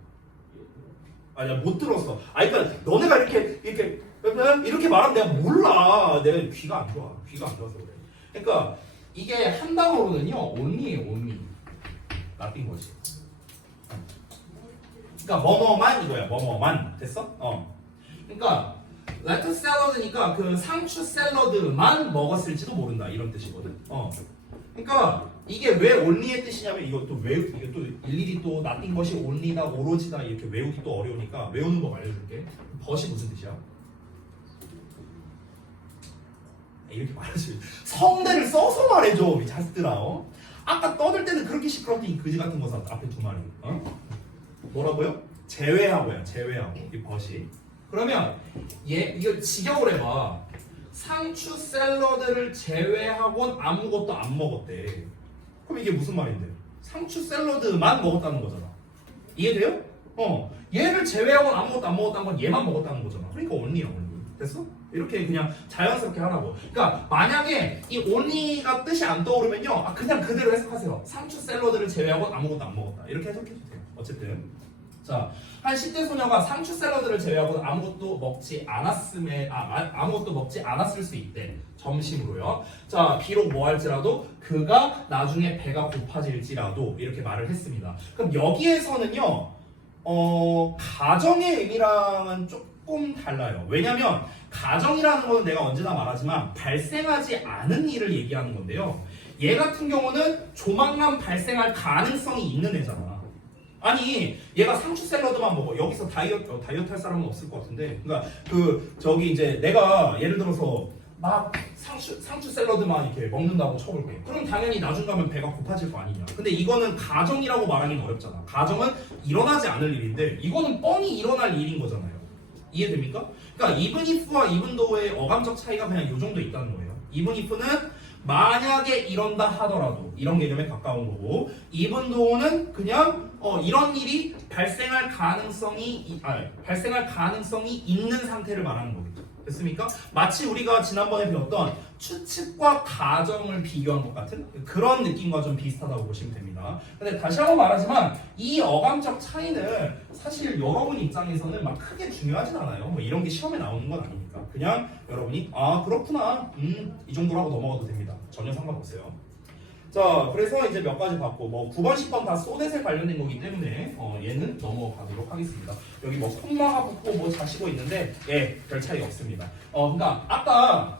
아니야, 못 들었어. 그러니까 너네가 이렇게 말하면 내가 몰라. 내가 귀가 안 좋아. 귀가 안 좋아서 그래. 그러니까 이게 한 단어로는요, only예요, only. nothing 것이. 그러니까 뭐뭐만 이거야, 뭐뭐만. 됐어? 그러니까 레터스 샐러드니까 그 상추 샐러드만 먹었을지도 모른다 이런 뜻이거든. 그러니까 이게 왜 only의 뜻이냐면 이게 또 일일이 또 nothing 것이 only다 오로지다 이렇게 외우기 또 어려우니까 외우는 법 알려줄게. 벗이 무슨 뜻이야? 이렇게 말하지. 성대를 써서 말해줘, 우리 자식들아. 아까 떠들 때는 그렇게 시끄럽게 이 그지 같은 거 앞에 두 마리. 뭐라고요? 제외하고요, 제외하고 이 벗이. 그러면 이걸 직역을 해봐. 상추 샐러드를 제외하고는 아무것도 안 먹었대. 그럼 이게 무슨 말인데? 상추 샐러드만 먹었다는 거잖아. 이해돼요? 얘를 제외하고는 아무것도 안 먹었다는 건 얘만 먹었다는 거잖아. 그러니까 only야, only. 됐어? 이렇게 그냥 자연스럽게 하라고. 그러니까 만약에 이 only가 뜻이 안 떠오르면요, 그냥 그대로 해석하세요. 상추 샐러드를 제외하고 아무것도 안 먹었다. 이렇게 해석해도 돼요. 어쨌든. 자, 한 10대 소녀가 상추 샐러드를 제외하고 아무것도 먹지 아무것도 먹지 않았을 수 있대. 점심으로요. 자, 비록 뭐 할지라도 그가 나중에 배가 고파질지라도 이렇게 말을 했습니다. 그럼 여기에서는요, 가정의 의미랑은 조금 달라요. 왜냐면 가정이라는 거는 내가 언제나 말하지만 발생하지 않은 일을 얘기하는 건데요. 얘 같은 경우는 조만간 발생할 가능성이 있는 애잖아. 아니, 얘가 상추 샐러드만 먹어. 여기서 다이어트 할 사람은 없을 것 같은데. 그러니까 이제 내가 예를 들어서 막 상추 샐러드만 이렇게 먹는다고 쳐볼게. 그럼 당연히 나중 가면 배가 고파질 거 아니냐. 근데 이거는 가정이라고 말하기는 어렵잖아. 가정은 일어나지 않을 일인데 이거는 뻔히 일어날 일인 거잖아요. 이해됩니까? 그러니까 even if와 even though의 어감적 차이가 그냥 이 정도 있다는 거예요. even if는 만약에 이런다 하더라도 이런 개념에 가까운 거고, even though는 그냥 이런 일이 발생할 가능성이 있는 상태를 말하는 거겠죠. 됐습니까? 마치 우리가 지난번에 배웠던 추측과 가정을 비교한 것 같은 그런 느낌과 좀 비슷하다고 보시면 됩니다. 근데 다시 한번 말하지만 이 어감적 차이는 사실 여러분 입장에서는 막 크게 중요하진 않아요. 뭐 이런 게 시험에 나오는 건 아니니까 그냥 여러분이 그렇구나 이 정도로 하고 넘어가도 됩니다. 전혀 상관없어요. 자, 그래서 이제 몇 가지 봤고, 9번, 10번 다 소댓에 관련된 거기 때문에 얘는 넘어가도록 하겠습니다. 여기 콤마가 붙고 자시고 있는데, 별 차이 없습니다. 그러니까 아까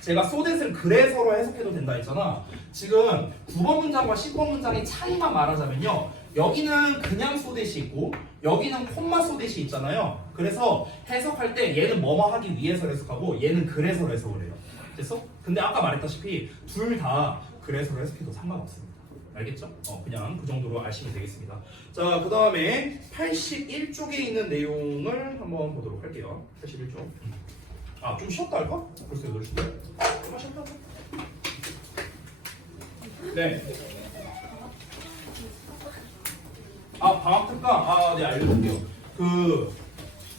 제가 소댓을 그래서로 해석해도 된다 했잖아. 지금 9번 문장과 10번 문장의 차이만 말하자면요, 여기는 그냥 소댓이 있고 여기는 콤마 소댓이 있잖아요. 그래서 해석할 때 얘는 뭐뭐 하기 위해서 해석하고 얘는 그래서 해석을 해요. 됐어? 근데 아까 말했다시피 둘 다 그래서 해석해도 상관없습니다. 알겠죠? 그냥 그 정도로 아시면 되겠습니다. 자, 그 다음에 81쪽에 있는 내용을 한번 보도록 할게요. 81쪽. 아, 좀 쉬었다 할까? 벌써 8시인데? 좀 쉬었다 할까? 네. 아, 방학 특강. 네, 알려줄게요.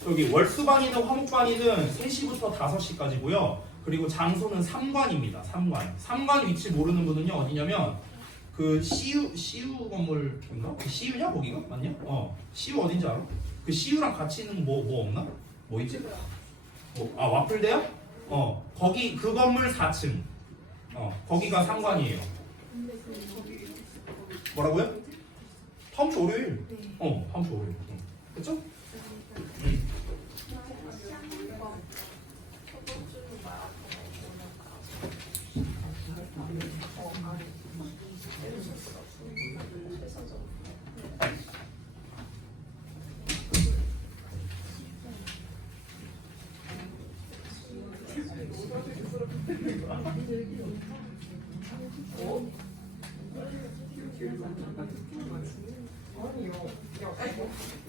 여기 월수반이든 화목반이든 3시부터 5시까지고요. 그리고 장소는 3관입니다. 3관 위치 모르는 분은요, 어디냐면 그 CU 건물인가? 그 CU냐 거기가? 맞냐? CU 어딘지 알아? 그 CU랑 같이 있는 뭐 없나? 뭐 있지? 와플대야? 거기 그 건물 4층. 거기가 상관이에요. 뭐라고요? 다음 주 월요일. 다음 주 월요일. 됐죠?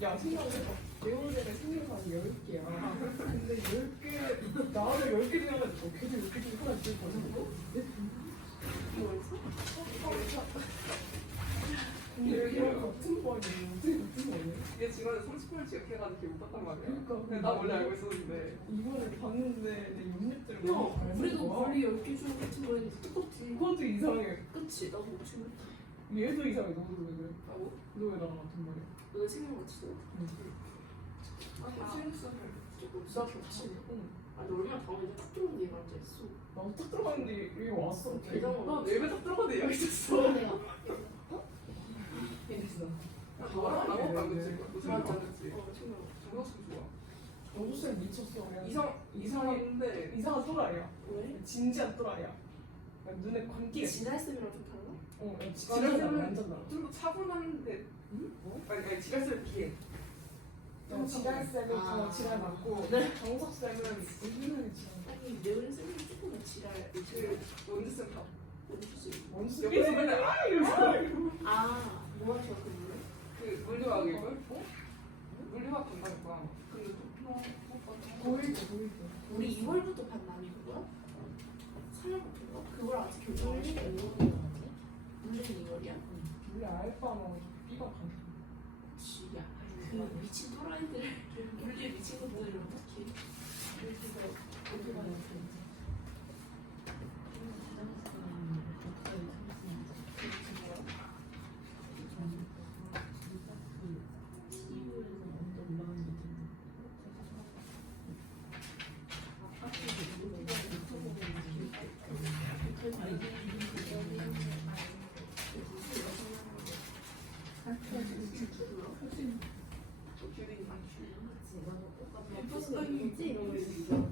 야, 생각해봐. 내오늘에 생일만 10개야. 근데 10개, 나를 10개 중에 걔도 10개 중에 하나 제일 많은 거? 뭐였어? 근데 이랑 같은 반이에요. 어떻게 같은 반이에요? 얘 지난해 30분을 지각해가지고 기억 못 봤단 말이야. 그러니까. 근데 나 원래 알고 있었는데. 이번에 봤는데 내 옆집들을 야, 너무 잘 우리도 먹는 거야. 머리 10개 중에 같은 거였는데 똑같지. 그것도 이상해. 그치? 나도 지금 얘도 이상해. 너도 왜 그래? 하고 너 왜 나랑 같은 말이야? 너 생일 같이 줘? 아, 생일상 조금 나 좋지. 응. 너 얼마나 당황했냐? 딱 들어오는데 얘가 앉아있어. 나도 딱 들어갔는데 여기 왔어. 대장어. 나 내배 딱 들어가는데 여기 있었어. 그래요. 얘기했어. 너랑 나랑 만났지. 너 생일 맞아. 만났지. 친구. 정혁수 좋아. 너도 미쳤어. 그냥. 이상했는데. 이상한 또라이야. 왜? 진지한 또라이야. 그냥 눈에 관계. 지달쌤이랑 좀 달라? 지랄쌤은 완전 달라. 좀 더 차분한데. 응? 아니, 지랄쌤 비해. 지랄쌤은 더 지랄 맞고 네. 정석쌤은 은근히 지랄. 아니 내우린 쌤이 조금 지랄. 그, 원주쌤 다. 어디지? 원수 옆에서 맨날 아! 이러면서. 아, 뭐 하셔 그 노래? 그, 물리화학이걸? 물리화학 간다는 거야. 근데 보이죠. 우리 2월부터 반남이 그거야? 3월부터인가? 그걸 아직 결정 안 했어. 물리 2월이야? 우리 알바만 B가 간. 지야. 그 미친 또라이들, 물리에 미친 것들을 어떻게? 그래서 어디 가야 돼? 큐링 이런 거 있어.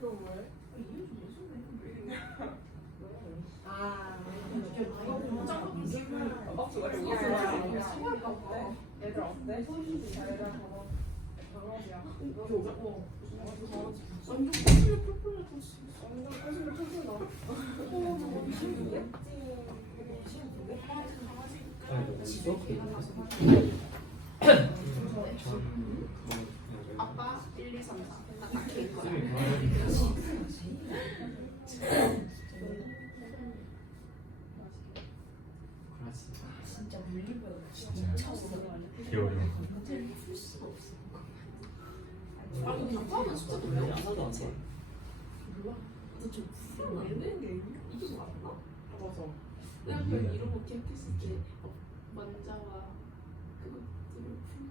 그거 왜? 박수가 애들 어때? 애들 방학이야. 완전 코스를 뿔뿔 냈어. 완전 꼬시면 털털 나. 아빠 1, 2, 3, 4. 딱 개인 거야. 진짜 물리배우 진짜 귀여워요. 풀 수가 없어. 아니 답하면 숫자도 몇 개가 대체? 몰라. 너좀 풀어. 얘네 이게 맞나? 맞아. 내가 이런 거 기억했을 때 원자와 그것들을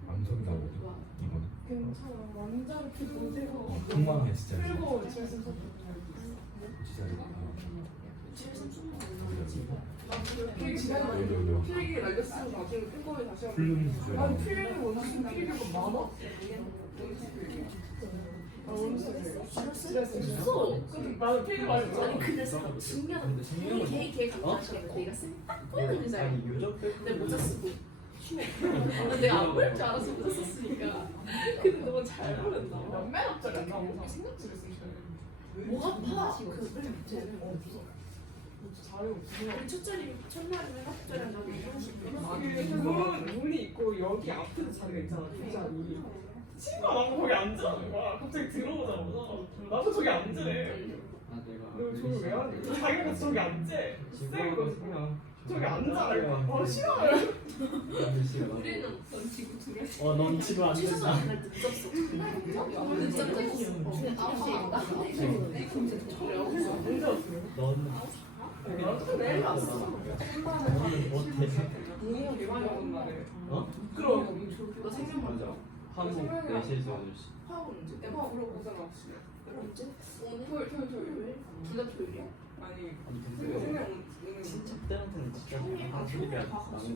암석이 나오거든. 풀고 이거는. 괜찮아. 완전 그 문제고. 흥망해 진짜. 풀고 집에서 진짜. 제일 삼촌만 알지. 그 지랄 필기 날렸으면 나중에 큰 거에 다시 하고. 훌륭히 수준. 아니 필기 원수 필기가 많아? 없어. 나는 필기 많이 했잖아. 아니 근데 중요한 걔 강조하시겠다. 내가 딱 보이는 의자야. 내 모자 쓰고 내가 안 보일 줄 알아서 모자 썼으니까. 근데 너무 잘 보였나 봐. 몇몇 앞짜리 안 나오고 생각지를 쓰시잖아요. 목 아파. 그 밑에는 없어. 잘하고 있어. 우리 첫날이면 학절이랑 나도 그건 문이 있고 여기 앞에도 자리가 있잖아. 두 자리. 친구가 나보고 거기 앉으라는 거야. 갑자기 들어오자마자. 나도 저기 앉으래. 너 저기 왜 앉지? 자기가 저기 앉지? 쌤이거든. 저기 앉아. 이거 싫어요. 우리는 넌 지금 둘이 넌 집에 안 취소도 된다. 안 할 때 늦었어. 늦었어. 언제 왔어요? 넌 나도 내일 왔어. 너는 못해. 너무 개많이 오는 날에. 어? 그럼. 너 생년 먼저. 한국 4시에서 8시. 화학 언제? 내가 물어보잖아 혹시. 언제? 오늘? 토요일. 왜? 둘다 토요일이야? 아니 아니 생일 근데 오는 친척 때한테는 진짜 한 소리가 나는 거거든.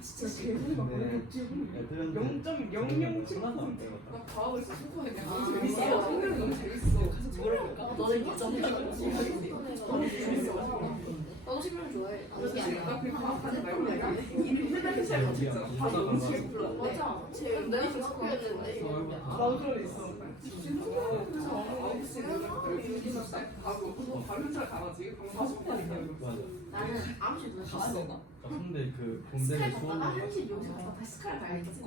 진짜 개소리가 네. 그렇겠지. 애들은 0.007%. 하나도 안 배웠다. 나 과학을 진짜 소소해. 아, 너무 재밌어. 재밌어. 생일이 너무 재밌어. 너는 너무 재밌어. 나도 생명 좋아해. 나 그 과학하지 말고 내가 일을 해달라고 시작했잖아. 다 너무 재밌어. 맞아. 제 내가 생각했는데. 나도 그런 거 있어. 다른 차 가가지고 방금 40분이니까 맞아. 나는 아무 시도 갔어. 근데 그 스카이 군대는 갔다가 수업을 1시 여기서 갔다가 다시 스카이 가야겠지.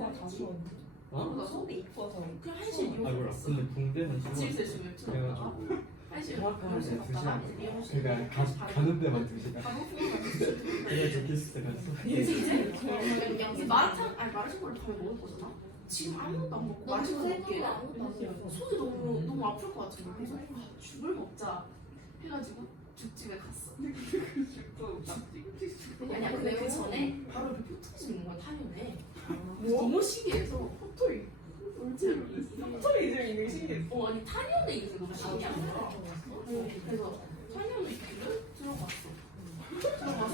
어? 나 수업이 이뻐서 그냥 1시 아 몰라. 미용실 근데 군대는 수업 집에서 열심히 웹툰 보다가 그래가지고 1시 통학하는 데 미용실 갔다가 2시간. 미용실 그러니까 가는 데만 2시간. 그래 적혔을 때 갔어. 이제 그냥 마라샹궈를 밤에 먹을 거잖아. 지금 아무것도 안 먹고 마라샹궈 먹기에는 속이 너무 아플 것 같은 거야. 그래서 죽을 먹자 해가지고 죽집에 갔어. 아니야 근데 그 전에 바로 이렇게 포토지 있는 거야 타면에. 너무 신기해서 포토이. 포토이 이제 있는 게 신기했어. 아니 타니언에 있는 게 너무 신기한 거야. 그래서 타니언에 있기를 들어갔어.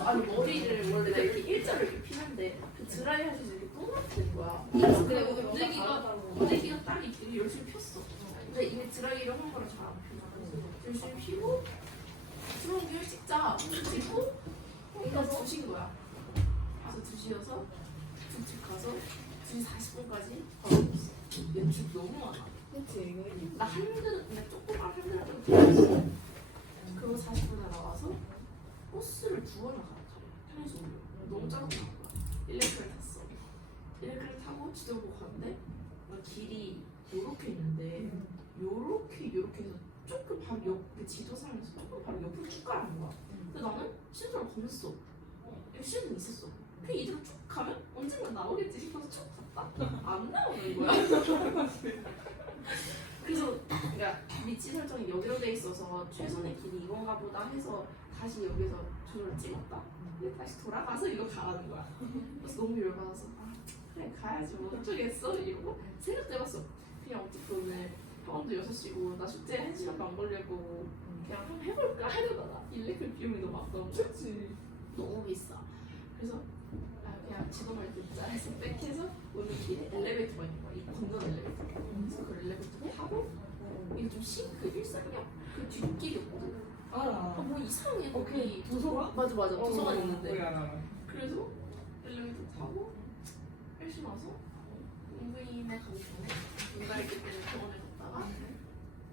아니 머리를 원래 내가 이렇게 일자로 이렇게 피는데 그 드라이 하셔서 이렇게 똥같은 거야. 그래 고데기가 딱 이렇게 열심히 폈어. 근데 이게 드라이를 한 거라 잘 안 펴. 열심히 피고 수록을 찍자 찍고 일단 2시인 거야. 그래서 2시여서 죽집 가서 2시 40분까지 바로 먹었어. 연축 너무 많아. 그치 이거. 나 한 그릇 그냥 조그만 한 그릇 먹었어. 그리고 40분에 나와서 버스를 2번을 갈아타요. 편의서 너무 작은 거야. 일렉트를 탔어. 일렉트를 타고 지도 보고 갔는데 길이 요렇게 있는데 요렇게 해서 조금 바로 그 지도상에서 조금 바로 옆으로 쭉 가는 거야. 근데 나는 시도를 건넜어. 시도는 있었어. 그냥 이대로 쭉 가면 언젠가 나오겠지 싶어서 쭉 갔다. 안 나오는 거야. 그래서 그러니까 위치 설정이 여기로 돼 있어서 최선의 길이 이건가 보다 해서 다시 여기서 줄을 찍었다. 근데 다시 돌아가서 이거 가라는 거야. 그래서 너무 열받아서 그래 가야지 뭐 어쩌겠어 이러고 생각해봤어. 그냥 어차피 오늘 학원도 6시고 나 숙제 1시간도 안 걸리고 그냥 한번 해볼까 하려다가 일렉트릭 비용이 너무 아까운 거야. 너무 비싸. 그래서 그냥 지도만 듣자 해서 백해서 오는 길에 엘리베이터가 있는 거야. 이 건너 엘리베이터. 그래서 그 엘리베이터 타고 이게 좀 그 일산역 그 뒷길이었거든. 알아. 뭐 이상해 거기 도서관? 맞아 도서관 있는데. 거기 알아. 그래서 엘리베이터 타고 1시 와서 공부인에 가기 전에 눈다리깨 때문에 병원에 갔다가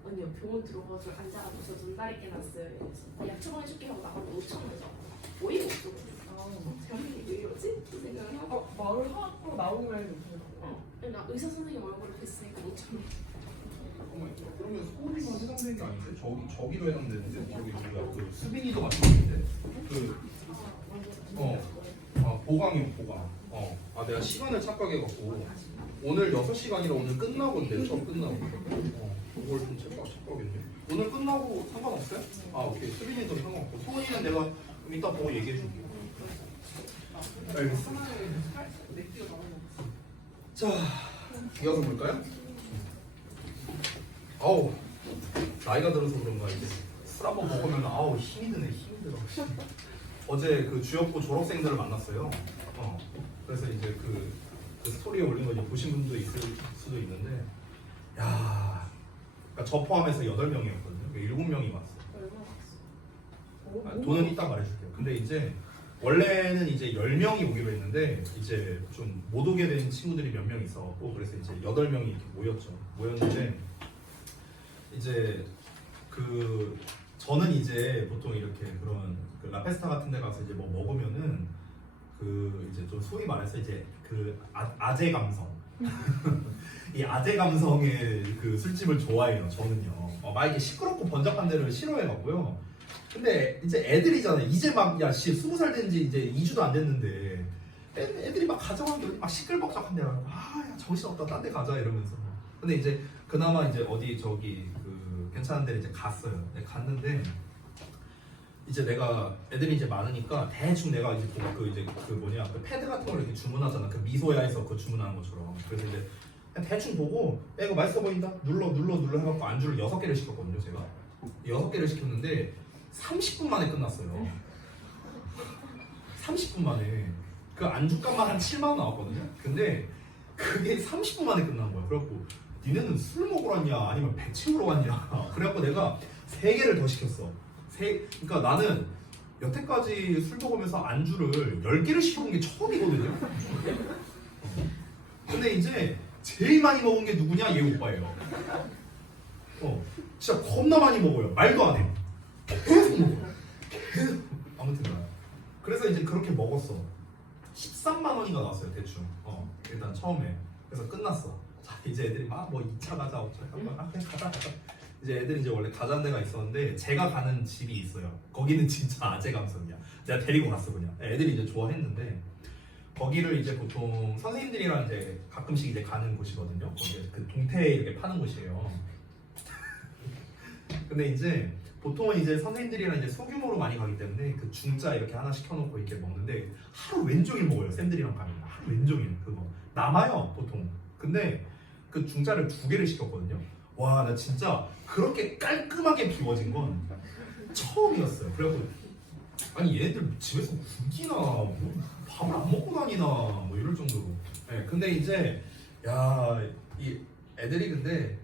언니 병원 들어가서 앉아가지고 저 눈다리깨 났어요. 그래서 약 처방해줄게 하고 나가면 5,000원 줘. 어이가 없어. 병원이 왜 이러지? 그 생각을 하고 마을 하고 나오면 나 의사 선생님 얼굴을 뵀으니까 5,000원. 그러면 서울이만 해당되는 게 아닌데? 저기도 해당되는데? 저기 누구야? 그 수빈이도 마찬가지인데? 보강이요 보강. 내가 시간을 착각해갖고 오늘 6시간이라 오늘 끝나고인데 수업 끝나고 그걸 좀 착각했네. 오늘 끝나고 상관없어요? 오케이. 수빈이도 상관없고 소은이는 내가 좀 이따 보고 얘기해줄게. 알겠어. 자, 이어서 볼까요? 아우, 나이가 들어서 그런가 이제 술 한번 먹으면 힘이 드네. 어제 그 주역고 졸업생들을 만났어요. 그래서 이제 그 스토리에 올린 거 이제 보신 분도 있을 수도 있는데, 야, 그러니까 저 포함해서 8명이었거든요. 7명이 왔어. 돈은 이따 말해줄게요. 근데 이제 원래는 이제 10명이 오기로 했는데 이제 좀 못 오게 된 친구들이 몇 명 있었고 그래서 이제 8명이 이렇게 모였는데 이제 그 저는 이제 보통 이렇게 그런 그 라페스타 같은 데 가서 이제 뭐 먹으면은 그 이제 좀 소위 말해서 이제 그 아재 감성 이 아재 감성의 그 술집을 좋아해요. 저는요. 막 이게 시끄럽고 번잡한 데를 싫어해갖고요. 근데 이제 애들이잖아요. 이제 막 야 씨 20살 된 지 이제 2주도 안 됐는데 애들이 막 가져가는 막 시끌벅적한 데라 아야 정신없다 딴 데 가자 이러면서. 근데 이제 그나마 이제 어디 저기 그 괜찮은 데를 이제 갔어요. 갔는데 이제 내가 애들이 이제 많으니까 대충 내가 이제 그 이제 그 뭐냐 그 패드 같은 걸 이렇게 주문하잖아. 그 미소야에서 그 주문하는 것처럼. 그래서 이제 그냥 대충 보고 야 이거 맛있어 보인다. 눌러 해갖고 안주를 6개를 시켰거든요. 제가 6개를 시켰는데 30분 만에 끝났어요. 30분 만에 그 안주값만 한 7만 원 나왔거든요. 근데 그게 30분 만에 끝난 거야. 그래갖고 니네는 술 먹으러 왔냐 아니면 배 채우러 왔냐. 그래갖고 내가 3개를 더 시켰어. 그러니까 나는 여태까지 술 먹으면서 안주를 10개를 시켜본 게 처음이거든요. 근데 이제 제일 많이 먹은 게 누구냐? 얘 오빠예요. 진짜 겁나 많이 먹어요. 말도 안 해. 계속 먹어요. 계속. 아무튼 그래서 이제 그렇게 먹었어. 13만 원인가 나왔어요 대충. 일단 처음에. 그래서 끝났어. 자 이제 애들이 막 뭐 2차 가자 그냥 가자. 이제 애들이 이제 원래 가자는 데가 있었는데 제가 가는 집이 있어요. 거기는 진짜 아재 감성이야. 제가 데리고 갔어 그냥. 애들이 이제 좋아했는데 거기를 이제 보통 선생님들이랑 이제 가끔씩 이제 가는 곳이거든요. 거기 그 동태에 이렇게 파는 곳이에요. 근데 이제 보통은 이제 선생님들이랑 이제 소규모로 많이 가기 때문에 그 중짜 이렇게 하나 시켜놓고 이렇게 먹는데 하루 왼종일 먹어요. 쌤들이랑 가면 하루 왼종일 그거 남아요 보통. 근데 그 중짜를 2개를 시켰거든요. 와 나 진짜 그렇게 깔끔하게 비워진 건 처음이었어요. 그래갖고 아니 얘네들 집에서 굶기나 뭐 밥을 안 먹고 다니나 뭐 이럴 정도로. 네, 근데 이제 야 이 애들이 근데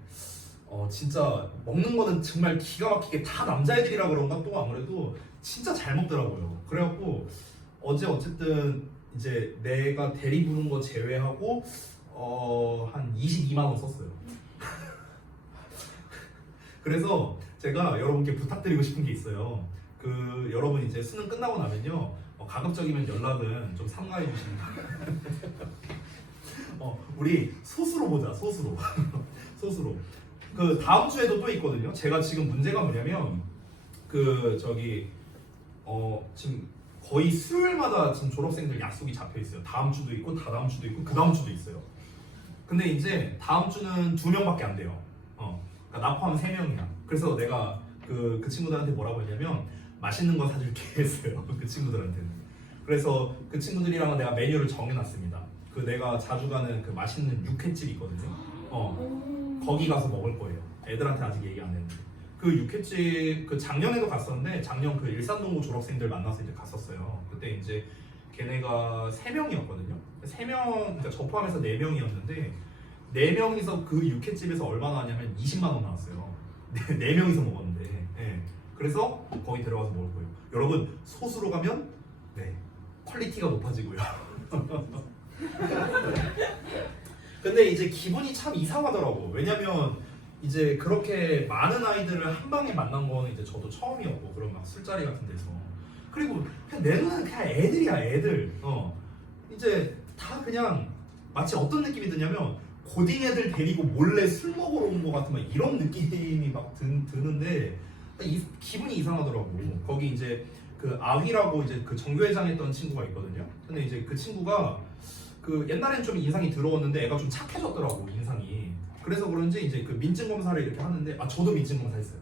진짜 먹는 거는 정말 기가 막히게 다 남자애들이라 그런가 또 아무래도 진짜 잘 먹더라고요. 그래갖고 어제 어쨌든 이제 내가 대리 부른 거 제외하고 한 22만 원 썼어요. 그래서 제가 여러분께 부탁드리고 싶은 게 있어요. 그 여러분 이제 수능 끝나고 나면요 가급적이면 연락은 좀 삼가해 주십니다. 우리 소수로 보자. 소수로. 소수로. 그 다음 주에도 또 있거든요. 제가 지금 문제가 뭐냐면 그 저기 지금 거의 수요일마다 지금 졸업생들 약속이 잡혀 있어요. 다음 주도 있고 다다음 주도 있고 그 다음 주도 있어요. 근데 이제 다음 주는 2명밖에 안 돼요. 그러니까 나 포함 3명이야. 그래서 내가 그 친구들한테 뭐라고 했냐면 맛있는 거 사줄게 했어요. 그 친구들한테는. 그래서 그 친구들이랑은 내가 메뉴를 정해놨습니다. 그 내가 자주 가는 그 맛있는 육회집 있거든요. 거기 가서 먹을 거예요. 애들한테 아직 얘기 안 했는데. 그 육회집 그 작년에도 갔었는데 작년 그 일산동고 졸업생들 만나서 이제 갔었어요. 그때 이제 걔네가 3명이었거든요. 3명, 그러니까 저 포함해서 4명이었는데 4명이서 그 육회집에서 얼마 나왔냐면 20만 원 나왔어요. 4명이서 먹었는데. 네. 그래서 거기 들어가서 먹을 거예요. 여러분 소수로 가면 퀄리티가 높아지고요. 근데 이제 기분이 참 이상하더라고. 왜냐면 이제 그렇게 많은 아이들을 한 방에 만난 거는 이제 저도 처음이었고 그런 막 술자리 같은 데서. 그리고 그냥 내 눈에는 그냥 애들이야 애들. 이제 다 그냥 마치 어떤 느낌이 드냐면 고딩 애들 데리고 몰래 술 먹으러 온 것 같은 막 이런 느낌이 막 드는데 기분이 이상하더라고. 거기 이제 그 아휘라고 이제 그 정교회장 했던 친구가 있거든요. 근데 이제 그 친구가 그 옛날엔 좀 인상이 더러웠는데 애가 좀 착해졌더라고 인상이. 그래서 그런지 이제 그 민증 검사를 이렇게 하는데 저도 민증 검사 했어요.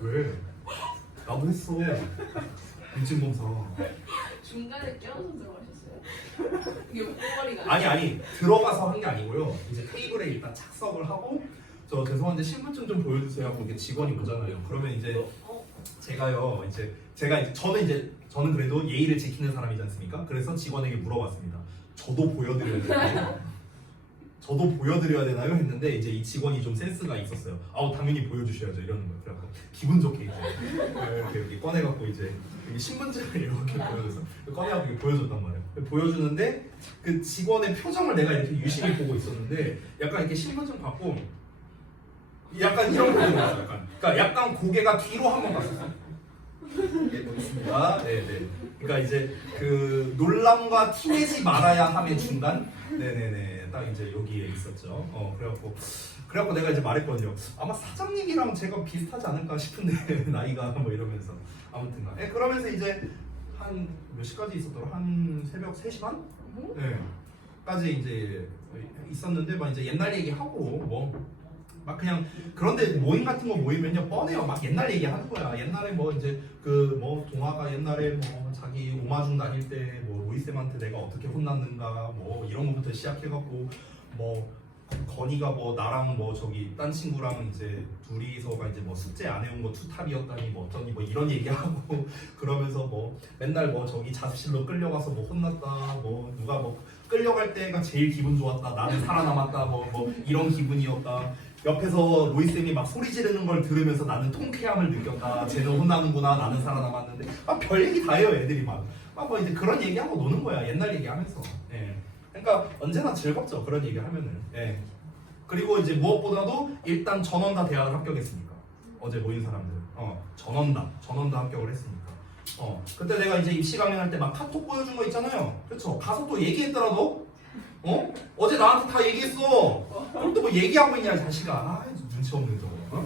왜? 나도 했어. 민증 검사. 중간에 껴서 들어가셨어요? 이게 목걸이가 아니 들어가서 한 게 아니고요. 이제 테이블에 일단 착석을 하고 저 죄송한데 신분증 좀 보여주세요 하고 이게 직원이 오잖아요. 그러면 이제 제가요 이제 저는 그래도 예의를 지키는 사람이지 않습니까? 그래서 직원에게 물어봤습니다. 저도 보여드려야 되나요? 저도 보여드려야 되나요? 했는데 이제 이 직원이 좀 센스가 있었어요. 아우 당연히 보여주셔야죠 이러는 거예요. 그래서 기분 좋게 이제 이렇게 꺼내갖고 이제 여기 신분증을 이렇게 보여줘서 꺼내갖고 이렇게 보여줬단 말이에요. 보여주는데 그 직원의 표정을 내가 이렇게 유심히 보고 있었는데 약간 이렇게 신분증 받고 약간 이런 표정이었어요. 그러니까 약간 고개가 뒤로 한번 갔었어요. 네, 보겠습니다. 네네. 그러니까 이제 그 놀람과 티내지 말아야 함의 중간. 네네네. 딱 이제 여기에 있었죠. 그래갖고 내가 이제 말했거든요. 아마 사장님이랑 제가 비슷하지 않을까 싶은데 나이가 뭐 이러면서 아무튼가. 그러면서 이제 한 몇 시까지 있었더라? 한 새벽 3시 반? 네. 까지 이제 있었는데 막 이제 옛날 얘기하고 뭐. 막 그냥 그런데 모임 같은 거 모이면요 뻔해요. 막 옛날 얘기하는 거야. 옛날에 뭐 이제 그 뭐 동아가 옛날에 뭐 자기 오마중 다닐 때 뭐 로이쌤한테 내가 어떻게 혼났는가 뭐 이런 거부터 시작해갖고 뭐 건이가 뭐 나랑 뭐 저기 딴 친구랑 이제 둘이서가 이제 뭐 숙제 안 해온 거 투탑이었다니 뭐 어쩌니 뭐 이런 얘기하고 그러면서 뭐 맨날 뭐 저기 자습실로 끌려가서 뭐 혼났다 뭐 누가 뭐 끌려갈 때가 제일 기분 좋았다 나는 살아남았다 뭐 이런 기분이었다. 옆에서 로이쌤이 막 소리 지르는 걸 들으면서 나는 통쾌함을 느꼈다. 쟤는 혼나는구나. 나는 살아남았는데. 별 얘기 다 해요, 애들이 막. 뭐 이제 그런 얘기하고 노는 거야. 옛날 얘기하면서. 예. 그러니까 언제나 즐겁죠. 그런 얘기하면은. 예. 그리고 이제 무엇보다도 일단 전원 다 대학을 합격했으니까. 어제 모인 사람들. 전원 다 합격을 했으니까. 그때 내가 이제 입시 강연할 때 막 카톡 보여준 거 있잖아요. 그렇죠. 가서 또 얘기했더라도. 어제 나한테 다 얘기했어. 그럼 또 뭐 얘기하고 있냐, 이 자식아. 눈치 없는 저거.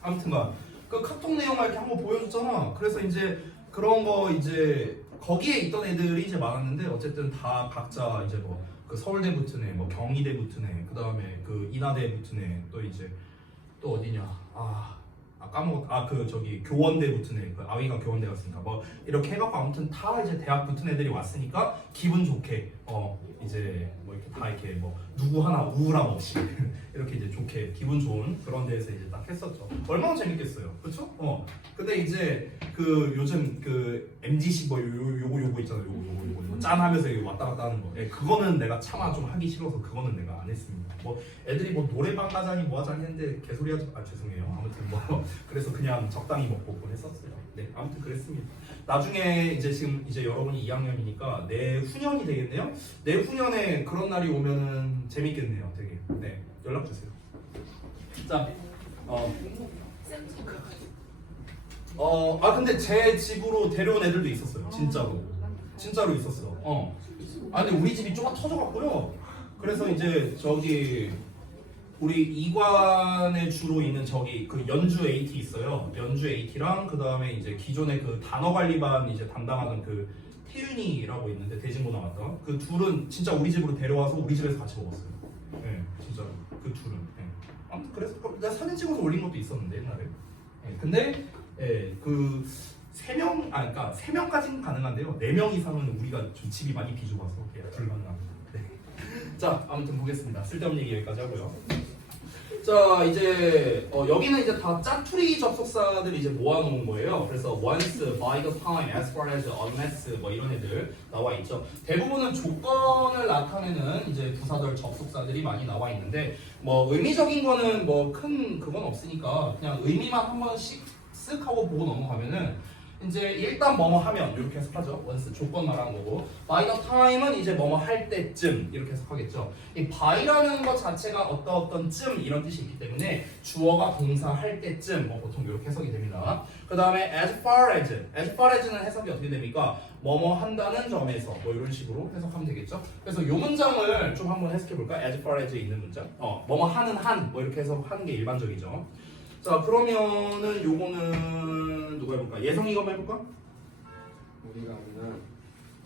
아무튼가 그 카톡 내용을 이렇게 한번 보여줬잖아. 그래서 이제 그런 거 이제 거기에 있던 애들이 이제 많았는데 어쨌든 다 각자 이제 뭐 그 서울대 붙은 애, 뭐 경희대 붙은 애, 그 다음에 그 인하대 붙은 애, 또 이제 또 어디냐? 까먹었다. 그 저기 교원대 붙은 애, 그 아위가 교원대 갔으니까 뭐 이렇게 해갖고 아무튼 다 이제 대학 붙은 애들이 왔으니까 기분 좋게 이제 뭐 이렇게 다 이렇게 뭐 누구 하나 우울함 없이 이렇게 이제 좋게 기분 좋은 그런 데에서 이제 딱 했었죠. 얼마나 재밌겠어요, 그렇죠? 근데 이제 그 요즘 그 MGC 뭐 요거 있잖아요, 요거 짠하면서 왔다 갔다 하는 거, 그거는 내가 차마 좀 하기 싫어서 그거는 내가 안 했습니다. 뭐 애들이 뭐 노래방 가자니 뭐 하자니 했는데 개소리하지 죄송해요. 아무튼 뭐 그래서 그냥 적당히 먹고 했었어요. 네, 아무튼 그랬습니다. 나중에 이제 지금 이제 여러분이 2학년이니까 내후년이 되겠네요. 내후년에 그런 날이 오면은 재밌겠네요. 되게. 네, 연락 주세요. 자, 근데 제 집으로 데려온 애들도 있었어요. 진짜로 있었어. 근데 우리 집이 좁아 터져갖고요. 그래서 이제 저기 우리 이관에 주로 있는 저기 그 연주 AT 있어요. 연주 AT랑 그 다음에 이제 기존의 그 단어 관리반 이제 담당하는 그 태윤이라고 있는데 대진고 나왔던 그 둘은 진짜 우리 집으로 데려와서 우리 집에서 같이 먹었어요. 네, 진짜로 그 둘은. 네. 아무튼 그래서 내가 사진 찍어서 올린 것도 있었는데 옛날에. 네, 근데 그 3명, 그러니까 3명까지는 가능한데요. 4명 이상은 우리가 좀 집이 많이 비좁아서 불가능합니다. 네. 자, 아무튼 보겠습니다. 쓸데없는 얘기 여기까지 하고요. 자, 이제 여기는 이제 다 짜투리 접속사들 이제 모아놓은 거예요. 그래서 once, by the time, as far as, unless 뭐 이런 애들 나와 있죠. 대부분은 조건을 나타내는 이제 부사절 접속사들이 많이 나와 있는데 뭐 의미적인 거는 뭐 큰 그건 없으니까 그냥 의미만 한 번씩 쓱 하고 보고 넘어가면은 이제 일단 뭐뭐 하면 이렇게 해석하죠. once 조건 말하는 거고 by the time은 이제 뭐뭐 할 때쯤 이렇게 해석하겠죠. 이 by라는 것 자체가 어떤 쯤 이런 뜻이 있기 때문에 주어가 동사 할 때쯤 뭐 보통 이렇게 해석이 됩니다. 그 다음에 as far as는 해석이 어떻게 됩니까? 뭐뭐 한다는 점에서 뭐 이런 식으로 해석하면 되겠죠. 그래서 이 문장을 좀 한번 해석해 볼까? as far as에 있는 문장 뭐뭐 하는 한 뭐 이렇게 해석하는 게 일반적이죠. 자, 그러면은 요거는 누가 해볼까? 예성이가 한번 해볼까?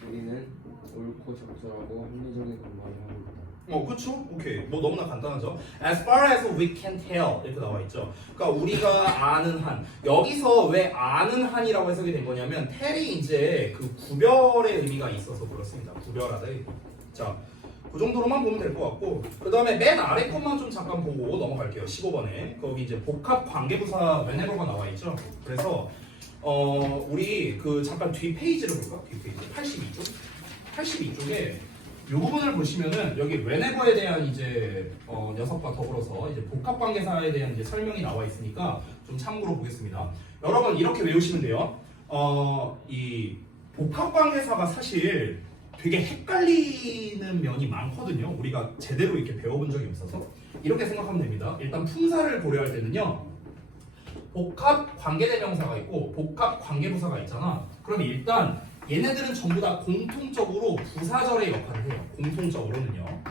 우리는 옳고 적절하고 합리적인 것만 합니다. 그쵸? 오케이. 뭐 너무나 간단하죠. As far as we can tell 이렇게 나와 있죠. 그러니까 우리가 아는 한. 여기서 왜 아는 한이라고 해석이 된 거냐면 tell이 이제 그 구별의 의미가 있어서 그렇습니다. 구별하다. 자, 그 정도로만 보면 될 것 같고 그 다음에 맨 아래 것만 좀 잠깐 보고 넘어갈게요. 15번에 거기 이제 복합 관계부사 whenever가 나와 있죠. 그래서 우리 그 잠깐 뒷 페이지를 볼까? 뒷 페이지 82쪽 82쪽에 이 부분을 보시면은 여기 whenever에 대한 이제 녀석과 더불어서 이제 복합관계사에 대한 이제 설명이 나와 있으니까 좀 참고로 보겠습니다. 여러분 이렇게 외우시면 돼요. 이 복합관계사가 사실 되게 헷갈리는 면이 많거든요. 우리가 제대로 이렇게 배워본 적이 없어서 이렇게 생각하면 됩니다. 일단 품사를 고려할 때는요. 복합관계대명사가 있고 복합관계부사가 있잖아. 그럼 일단 얘네들은 전부 다 공통적으로 부사절의 역할을 해요. 공통적으로는요.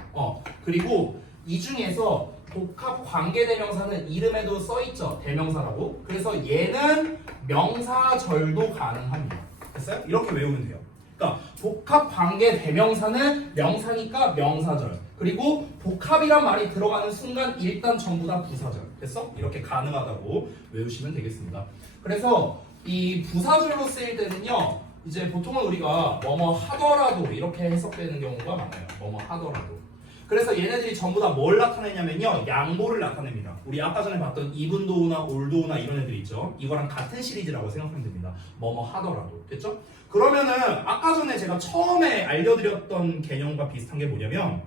그리고 이 중에서 복합관계대명사는 이름에도 써있죠. 대명사라고. 그래서 얘는 명사절도 가능합니다. 됐어요? 이렇게 외우면 돼요. 그러니까 복합관계대명사는 명사니까 명사절. 그리고 복합이란 말이 들어가는 순간 일단 전부 다 부사절. 됐어? 이렇게 가능하다고 외우시면 되겠습니다. 그래서 이 부사절로 쓰일 때는요. 이제 보통은 우리가 뭐뭐 하더라도 이렇게 해석되는 경우가 많아요. 뭐뭐 하더라도. 그래서 얘네들이 전부 다 뭘 나타내냐면요. 양보를 나타냅니다. 우리 아까 전에 봤던 이분도우나 올도우나 이런 애들 있죠. 이거랑 같은 시리즈라고 생각하면 됩니다. 뭐뭐 하더라도. 됐죠? 그러면은 아까 전에 제가 처음에 알려드렸던 개념과 비슷한 게 뭐냐면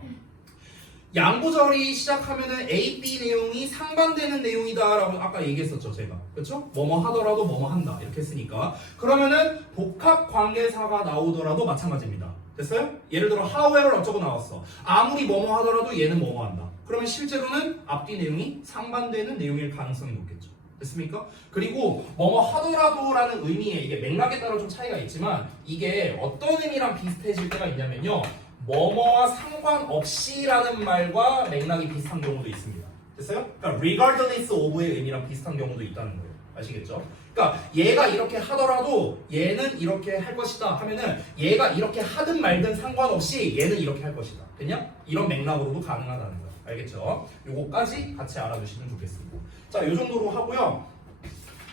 양보절이 시작하면은 A, B 내용이 상반되는 내용이다라고 아까 얘기했었죠, 제가. 그렇죠? 뭐뭐 하더라도 뭐뭐 한다. 이렇게 했으니까. 그러면은 복합 관계사가 나오더라도 마찬가지입니다. 됐어요? 예를 들어 however 어쩌고 나왔어. 아무리 뭐뭐 하더라도 얘는 뭐뭐 한다. 그러면 실제로는 앞뒤 내용이 상반되는 내용일 가능성이 높겠죠. 됐습니까? 그리고 뭐뭐 하더라도라는 의미의 이게 맥락에 따라 좀 차이가 있지만 이게 어떤 의미랑 비슷해질 때가 있냐면요. 뭐뭐와 상관없이라는 말과 맥락이 비슷한 경우도 있습니다. 됐어요? 그러니까 regardless of의 의미랑 비슷한 경우도 있다는 거예요. 아시겠죠? 그러니까 얘가 이렇게 하더라도 얘는 이렇게 할 것이다 하면은 얘가 이렇게 하든 말든 상관없이 얘는 이렇게 할 것이다. 그냥 이런 맥락으로도 가능하다는 거예요. 알겠죠? 요거까지 같이 알아두시면 좋겠습니다. 자, 요 정도로 하고요.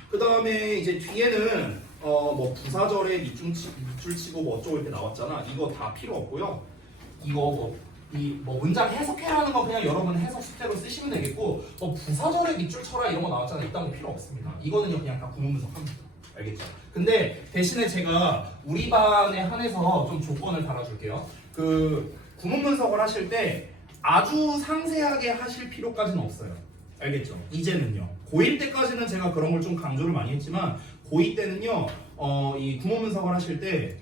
그 다음에 이제 뒤에는 뭐 부사절에 밑줄 치고 뭐 어쩌고 이렇게 나왔잖아. 이거 다 필요 없고요. 이거 뭐 문장 해석해라는 건 그냥 여러분 해석 숙제로 쓰시면 되겠고 부사절에 밑줄 쳐라 이런 거 나왔잖아. 이딴 거 필요 없습니다. 이거는요 그냥 다 구문 분석합니다. 알겠죠? 근데 대신에 제가 우리 반에 한해서 좀 조건을 달아줄게요. 그 구문 분석을 하실 때 아주 상세하게 하실 필요까지는 없어요. 알겠죠? 이제는요. 고1 때까지는 제가 그런 걸 좀 강조를 많이 했지만 고2 때는요. 이 구문 분석을 하실 때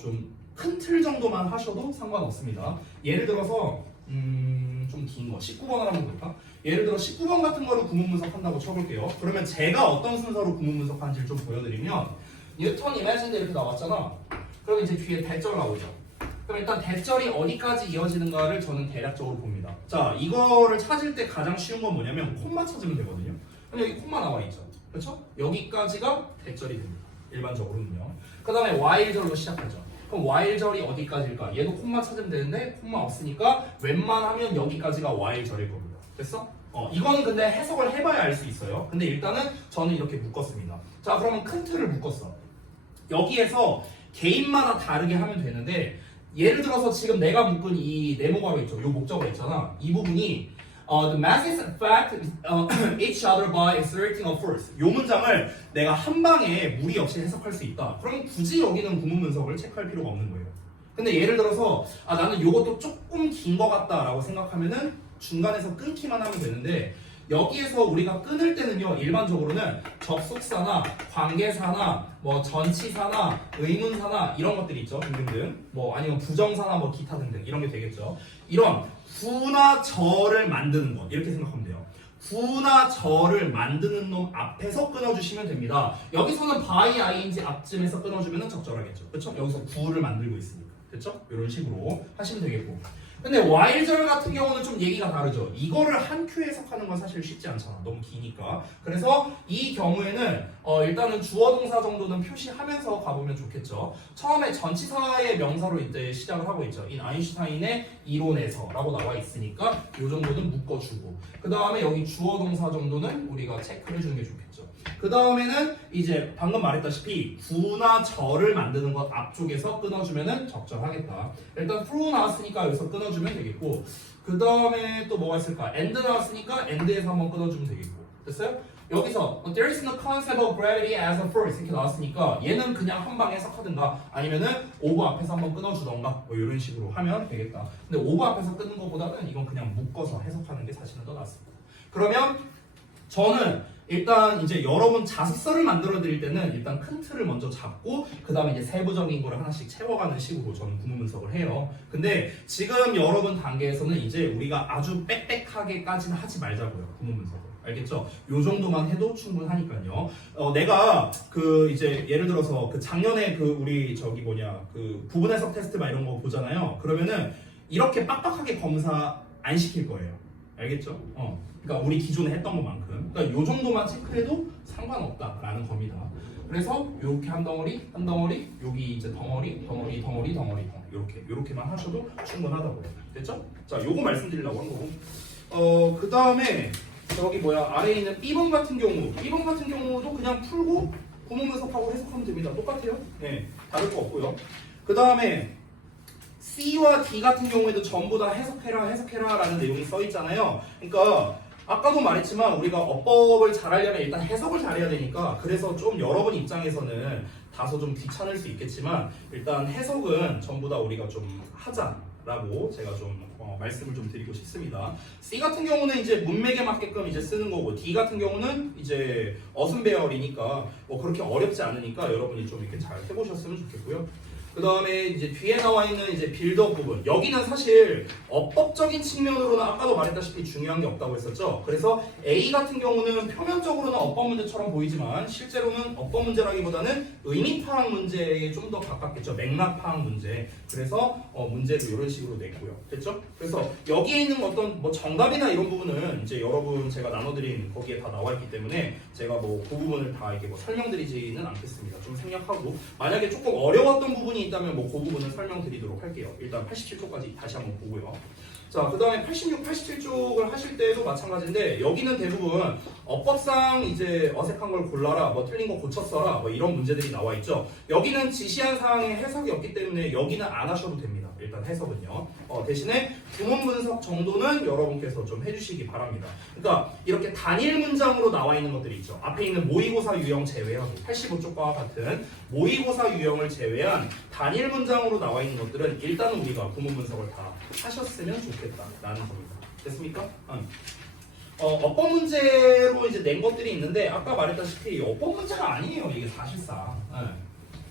좀 큰 틀 정도만 하셔도 상관없습니다. 예를 들어서 좀 긴 거 19번을 한번 볼까? 예를 들어 19번 같은 거를 구문 분석한다고 쳐볼게요. 그러면 제가 어떤 순서로 구문 분석하는지를 좀 보여드리면 뉴턴 이매진데 이렇게 나왔잖아. 그럼 이제 뒤에 대절 나오죠. 그럼 일단 대절이 어디까지 이어지는가를 저는 대략적으로 봅니다. 자, 이거를 찾을 때 가장 쉬운 건 뭐냐면 콤마 찾으면 되거든요. 그럼 여기 콤마 나와 있죠. 그렇죠? 여기까지가 대절이 됩니다. 일반적으로는요. 그 다음에 while절로 시작하죠. 그럼 while절이 어디까지일까? 얘도 콤마 찾으면 되는데 콤마 없으니까 웬만하면 여기까지가 while절일 겁니다. 됐어? 이거는 근데 해석을 해봐야 알 수 있어요. 근데 일단은 저는 이렇게 묶었습니다. 자, 그러면 큰 틀을 묶었어. 여기에서 개인마다 다르게 하면 되는데 예를 들어서 지금 내가 묶은 이 네모가 있죠. 이 목적어 있잖아. 이 부분이 the masses affect each other by exerting a force. 이 문장을 내가 한 방에 무리 없이 해석할 수 있다. 그럼 굳이 여기는 구문 분석을 체크할 필요가 없는 거예요. 근데 예를 들어서 나는 이것도 조금 긴 것 같다라고 생각하면은 중간에서 끊기만 하면 되는데 여기에서 우리가 끊을 때는요 일반적으로는 접속사나 관계사나 뭐 전치사나 의문사나 이런 것들이 있죠 등등등 뭐 아니면 부정사나 뭐 기타 등등 이런 게 되겠죠. 이런 구나 절을 만드는 것 이렇게 생각하면 돼요. 구나 절을 만드는 놈 앞에서 끊어주시면 됩니다. 여기서는 by ing 앞쯤에서 끊어주면 적절하겠죠. 그렇죠? 여기서 구를 만들고 있으니까 그렇죠? 이런 식으로 하시면 되겠고. 근데 while절 같은 경우는 좀 얘기가 다르죠. 이거를 한 큐에 해석하는 건 사실 쉽지 않잖아. 너무 기니까. 그래서 이 경우에는 일단은 주어 동사 정도는 표시하면서 가보면 좋겠죠. 처음에 전치사의 명사로 이제 시작을 하고 있죠. 인 아인슈타인의 이론에서 라고 나와 있으니까 이 정도는 묶어주고 그 다음에 여기 주어 동사 정도는 우리가 체크를 해주는 게 좋겠죠. 그 다음에는 이제 방금 말했다시피 구나 절을 만드는 것 앞쪽에서 끊어주면 적절하겠다. 일단 through 나왔으니까 여기서 끊어주면 되겠고 그 다음에 또 뭐가 있을까? and 나왔으니까 and에서 한번 끊어주면 되겠고 됐어요? 여기서 there is no concept of gravity as a force 이렇게 나왔으니까 얘는 그냥 한 방 해석하든가 아니면은 over 앞에서 한번 끊어주던가 뭐 이런 식으로 하면 되겠다. 근데 over 앞에서 끊는 것보다는 이건 그냥 묶어서 해석하는 게 사실은 더 낫습니다. 그러면 저는 일단 이제 여러분 자습서를 만들어 드릴 때는 일단 큰 틀을 먼저 잡고 그 다음에 이제 세부적인 거를 하나씩 채워가는 식으로 저는 구문 분석을 해요. 근데 지금 여러분 단계에서는 이제 우리가 아주 빽빽하게까지는 하지 말자고요. 구문 분석을. 알겠죠? 요 정도만 해도 충분하니까요. 내가 그 이제 예를 들어서 그 작년에 그 우리 저기 그 부분 해석 테스트 막 이런 거 보잖아요. 그러면은 이렇게 빡빡하게 검사 안 시킬 거예요. 알겠죠? 그러니까 우리 기존에 했던 것만큼. 그러니까 요 정도만 체크해도 상관없다라는 겁니다. 그래서 요렇게 한 덩어리, 한 덩어리, 여기 이제 덩어리, 덩어리, 덩어리, 덩어리, 요렇게만 하셔도 충분하다고요. 됐죠? 자, 요거 말씀드리려고 한 거고. 그 다음에 저기 아래에 있는 B번 같은 경우도 그냥 풀고 구문 분석하고 해석하면 됩니다. 똑같아요. 네, 다를 거 없고요. 그 다음에 C와 D 같은 경우에도 전부 다 해석해라 라는 내용이 써 있잖아요. 그러니까 아까도 말했지만 우리가 어법을 잘하려면 일단 해석을 잘해야 되니까 그래서 좀 여러분 입장에서는 다소 좀 귀찮을 수 있겠지만 일단 해석은 전부 다 우리가 좀 하자라고 제가 좀 말씀을 좀 드리고 싶습니다. C 같은 경우는 이제 문맥에 맞게끔 이제 쓰는 거고 D 같은 경우는 이제 어순배열이니까 뭐 그렇게 어렵지 않으니까 여러분이 좀 이렇게 잘 해보셨으면 좋겠고요. 그 다음에 이제 뒤에 나와 있는 이제 빌드업 부분. 여기는 사실 어법적인 측면으로는 아까도 말했다시피 중요한 게 없다고 했었죠. 그래서 A 같은 경우는 표면적으로는 어법 문제처럼 보이지만 실제로는 어법 문제라기보다는 의미 파악 문제에 좀 더 가깝겠죠. 맥락 파악 문제. 그래서 문제를 이런 식으로 냈고요. 됐죠? 그래서 여기에 있는 어떤 뭐 정답이나 이런 부분은 이제 여러분 제가 나눠드린 거기에 다 나와 있기 때문에 제가 뭐 그 부분을 다 이렇게 뭐 설명드리지는 않겠습니다. 좀 생략하고 만약에 조금 어려웠던 부분이 있다면 뭐 그 부분은 설명드리도록 할게요. 일단 87쪽까지 다시 한번 보고요. 자, 그 다음에 86, 87쪽을 하실 때도 마찬가지인데 여기는 대부분 어법상 이제 어색한 걸 골라라, 뭐 틀린 거 고쳐 써라, 뭐 이런 문제들이 나와 있죠. 여기는 지시한 사항의 해석이 없기 때문에 여기는 안 하셔도 됩니다. 일단 해석은요. 대신에 구문 분석 정도는 여러분께서 좀 해주시기 바랍니다. 그러니까 이렇게 단일 문장으로 나와 있는 것들이 있죠. 앞에 있는 모의고사 유형 제외하고 85쪽과 같은 모의고사 유형을 제외한 단일 문장으로 나와 있는 것들은 일단 우리가 구문 분석을 다 하셨으면 좋겠다라는 겁니다. 됐습니까? 어법 문제로 이제 낸 것들이 있는데 아까 말했다시피 어법 문제가 아니에요. 이게 사실상.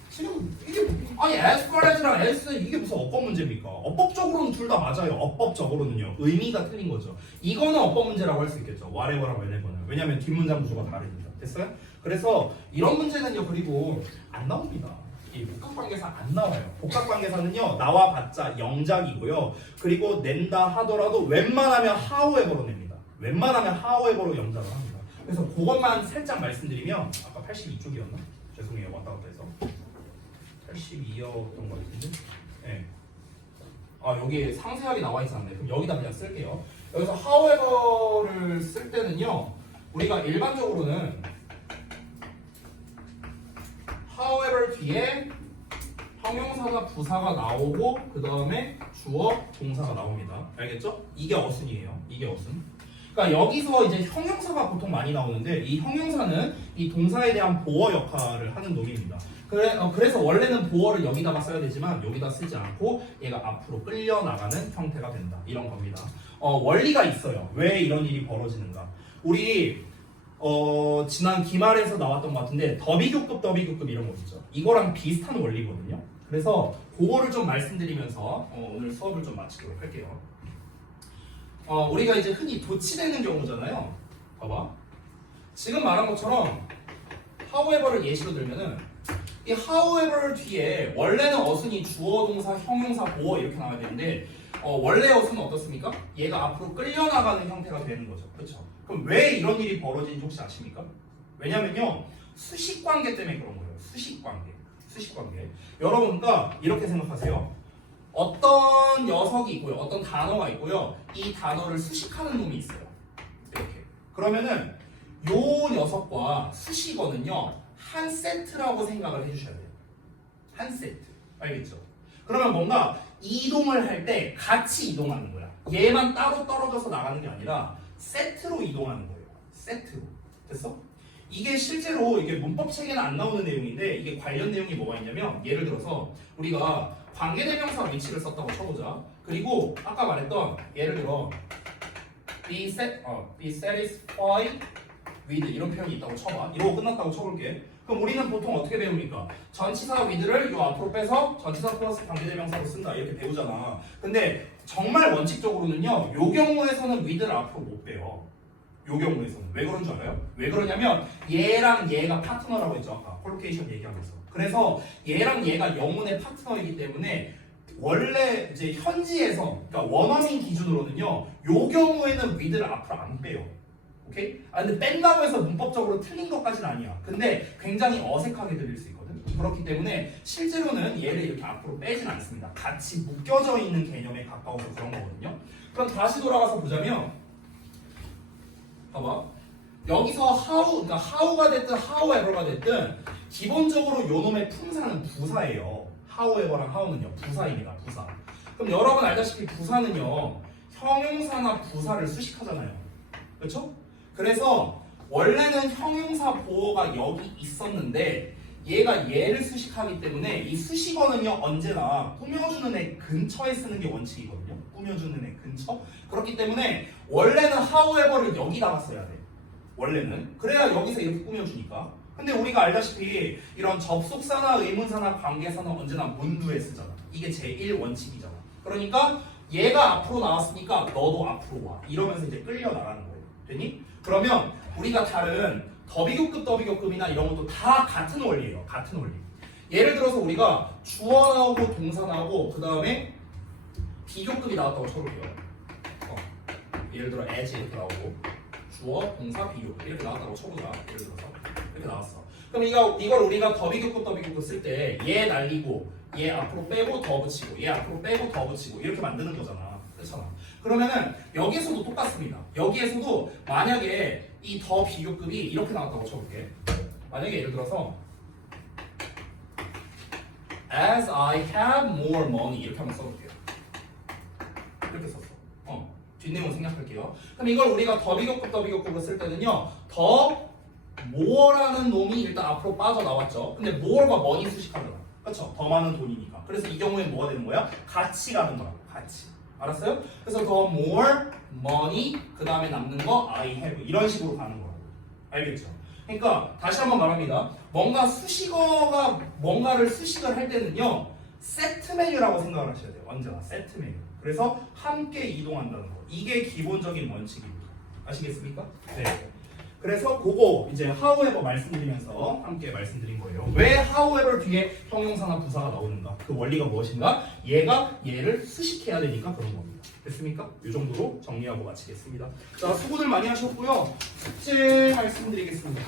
지금 이게 아니 as far as랑 as는 이게 무슨 어법 문제입니까? 어법적으로는 둘 다 맞아요. 어법적으로는요. 의미가 틀린 거죠. 이거는 어법 문제라고 할 수 있겠죠. whatever랑 whenever는. 왜냐하면 뒷문장 구조가 다르니까. 됐어요? 그래서 이런 문제는요. 그리고 안 나옵니다. 이 복합관계사 안 나와요. 복합관계사는요. 나와봤자 영작이고요. 그리고 낸다 하더라도 웬만하면 however로 냅니다. 웬만하면 however로 영작을 합니다. 그래서 그것만 살짝 말씀드리면 아까 82쪽이었나? 죄송해요. 왔다 갔다 해서 82였던 것 같은데. 네. 여기 상세하게 나와 있었네. 그럼 여기다 그냥 쓸게요. 여기서 however를 쓸 때는요. 우리가 일반적으로는 however 뒤에 형용사나 부사가 나오고 그 다음에 주어, 동사가 나옵니다. 알겠죠? 이게 어순이에요. 이게 어순. 그러니까 여기서 이제 형용사가 보통 많이 나오는데 이 형용사는 이 동사에 대한 보어 역할을 하는 놈입니다. 그래서 원래는 보어를 여기다가 써야 되지만 여기다 쓰지 않고 얘가 앞으로 끌려 나가는 형태가 된다. 이런 겁니다. 원리가 있어요. 왜 이런 일이 벌어지는가? 우리 지난 기말에서 나왔던 것 같은데 더비교급 이런 거 있죠. 이거랑 비슷한 원리거든요. 그래서 그거를 좀 말씀드리면서 오늘 수업을 좀 마치도록 할게요. 우리가 이제 흔히 도치되는 경우잖아요. 봐봐. 지금 말한 것처럼 however를 예시로 들면은 이 however 뒤에 원래는 어순이 주어, 동사, 형용사, 보어 이렇게 나와야 되는데 원래 어순은 어떻습니까? 얘가 앞으로 끌려나가는 형태가 되는 거죠. 그렇죠? 그럼 왜 이런 일이 벌어지는지 혹시 아십니까? 왜냐면요. 수식관계 때문에 그런 거예요. 수식관계. 여러분 그러니까 이렇게 생각하세요. 어떤 녀석이 있고요. 어떤 단어가 있고요. 이 단어를 수식하는 놈이 있어요. 이렇게. 그러면은 요 녀석과 수식어는요. 한 세트라고 생각을 해주셔야 돼요. 한 세트. 알겠죠? 그러면 뭔가 이동을 할 때 같이 이동하는 거야. 얘만 따로 떨어져서 나가는 게 아니라 세트로 이동하는 거예요. 세트로. 됐어? 이게 실제로 이게 문법 책에는 안 나오는 내용인데 이게 관련 내용이 뭐가 있냐면 예를 들어서 우리가 관계대명사 위치를 썼다고 쳐보자. 그리고 아까 말했던 예를 들어 be satisfied with 이런 표현이 있다고 쳐봐. 이러고 끝났다고 쳐볼게. 그럼 우리는 보통 어떻게 배웁니까? 전치사 with를 요 앞으로 빼서 전치사 플러스 관계대명사로 쓴다 이렇게 배우잖아. 근데 정말 원칙적으로는요. 요 경우에서는 with를 앞으로 못 빼요. 요 경우에서는 왜 그런 줄 알아요? 왜 그러냐면 얘랑 얘가 파트너라고 했죠. 아까 콜로케이션 얘기하면서. 그래서 얘랑 얘가 영문의 파트너이기 때문에 원래 이제 현지에서 그러니까 원어민 기준으로는요. 요 경우에는 with를 앞으로 안 빼요. 오케이? 근데 뺀다고 해서 문법적으로 틀린 것까지는 아니야. 근데 굉장히 어색하게 들릴 수 있거든. 그렇기 때문에 실제로는 얘를 이렇게 앞으로 빼진 않습니다. 같이 묶여져 있는 개념에 가까워서 그런 거거든요. 그럼 다시 돌아가서 보자면 봐봐. 여기서 그러니까 how가 됐든 however가 됐든 기본적으로 요 놈의 품사는 부사예요. however랑 how는요 부사입니다. 부사. 그럼 여러분 알다시피 부사는요 형용사나 부사를 수식하잖아요. 그렇죠? 그래서 원래는 형용사 보어가 여기 있었는데 얘가 얘를 수식하기 때문에 이 수식어는요 언제나 꾸며주는 애 근처에 쓰는 게 원칙이거든요. 꾸며주는 애 근처. 그렇기 때문에 원래는 however를 여기다가 써야 돼. 원래는. 그래야 여기서 이렇게 꾸며주니까. 근데 우리가 알다시피 이런 접속사나 의문사나 관계사는 언제나 문두에 쓰잖아. 이게 제1원칙이잖아. 그러니까 얘가 앞으로 나왔으니까 너도 앞으로 와. 이러면서 이제 끌려 나가는 거예요. 되니? 그러면 우리가 다른 더비교급 더비교급이나 이런 것도 다 같은 원리예요. 같은 원리. 예를 들어서 우리가 주어 나오고 동사 나오고 그 다음에 비교급이 나왔다고 쳐볼게요. 예를 들어 as 이렇게 나오고 주어, 동사, 비교급 이렇게 나왔다고 쳐보자. 예를 들어서 이렇게 나왔어. 그럼 이걸 우리가 더비교급 쓸 때 얘 날리고 얘 앞으로 빼고 더 붙이고 얘 앞으로 빼고 더 붙이고 이렇게 만드는 거잖아. 그렇잖아. 그러면은 여기에서도 똑같습니다. 여기에서도 만약에 이 더 비교급이 이렇게 나왔다고 쳐볼게. 만약에 예를 들어서 as I have more money 이렇게 한번 써볼게요. 이렇게 썼어. 뒷내용 생략할게요. 그럼 이걸 우리가 더 비교급으로 쓸 때는요. 더 more라는 놈이 일단 앞으로 빠져나왔죠. 근데 more가 money 수식하잖아. 그렇죠? 더 많은 돈이니까. 그래서 이 경우엔 뭐가 되는 거야? 같이 가는 거라고. 같이. 알았어요? 그래서 더 more money 그 다음에 남는 거 I have 이런 식으로 가는 거라고. 알겠죠? 그러니까 다시 한번 말합니다. 뭔가를 수식을 할 때는요. 세트 메뉴라고 생각을 하셔야 돼요. 언제나 세트 메뉴. 그래서 함께 이동한다는 거. 이게 기본적인 원칙입니다. 아시겠습니까? 네. 그래서 그거 이제 however 말씀드리면서 함께 말씀드린 거예요. 왜 however 뒤에 형용사나 부사가 나오는가? 그 원리가 무엇인가? 얘가 얘를 수식해야 되니까 그런 겁니다. 됐습니까? 이 정도로 정리하고 마치겠습니다. 자, 수고들 많이 하셨고요. 숙제 말씀드리겠습니다.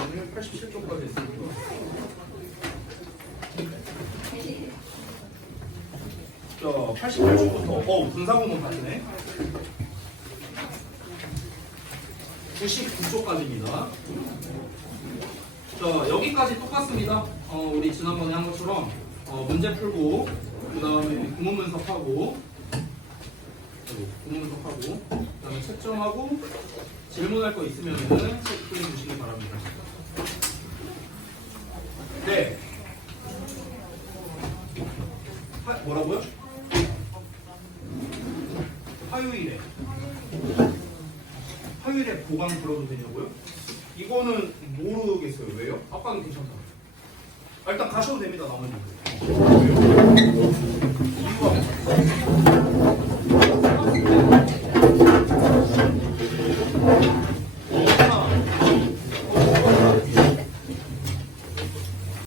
오늘 87쪽까지 했습니다. 자, 88쪽부터 분사구문 같네. 99쪽까지입니다. 자, 여기까지 똑같습니다. 우리 지난번에 한 것처럼 문제 풀고 그 다음에 구문 분석하고 그 다음에 채점하고 질문할 거 있으면은 체크해 주시기 바랍니다. 네. 뭐라고요? 화요일에 보강 들어도 되냐고요? 이거는 모르겠어요. 왜요? 아빠는 괜찮다. 일단 가셔도 됩니다. 나머지. 이유가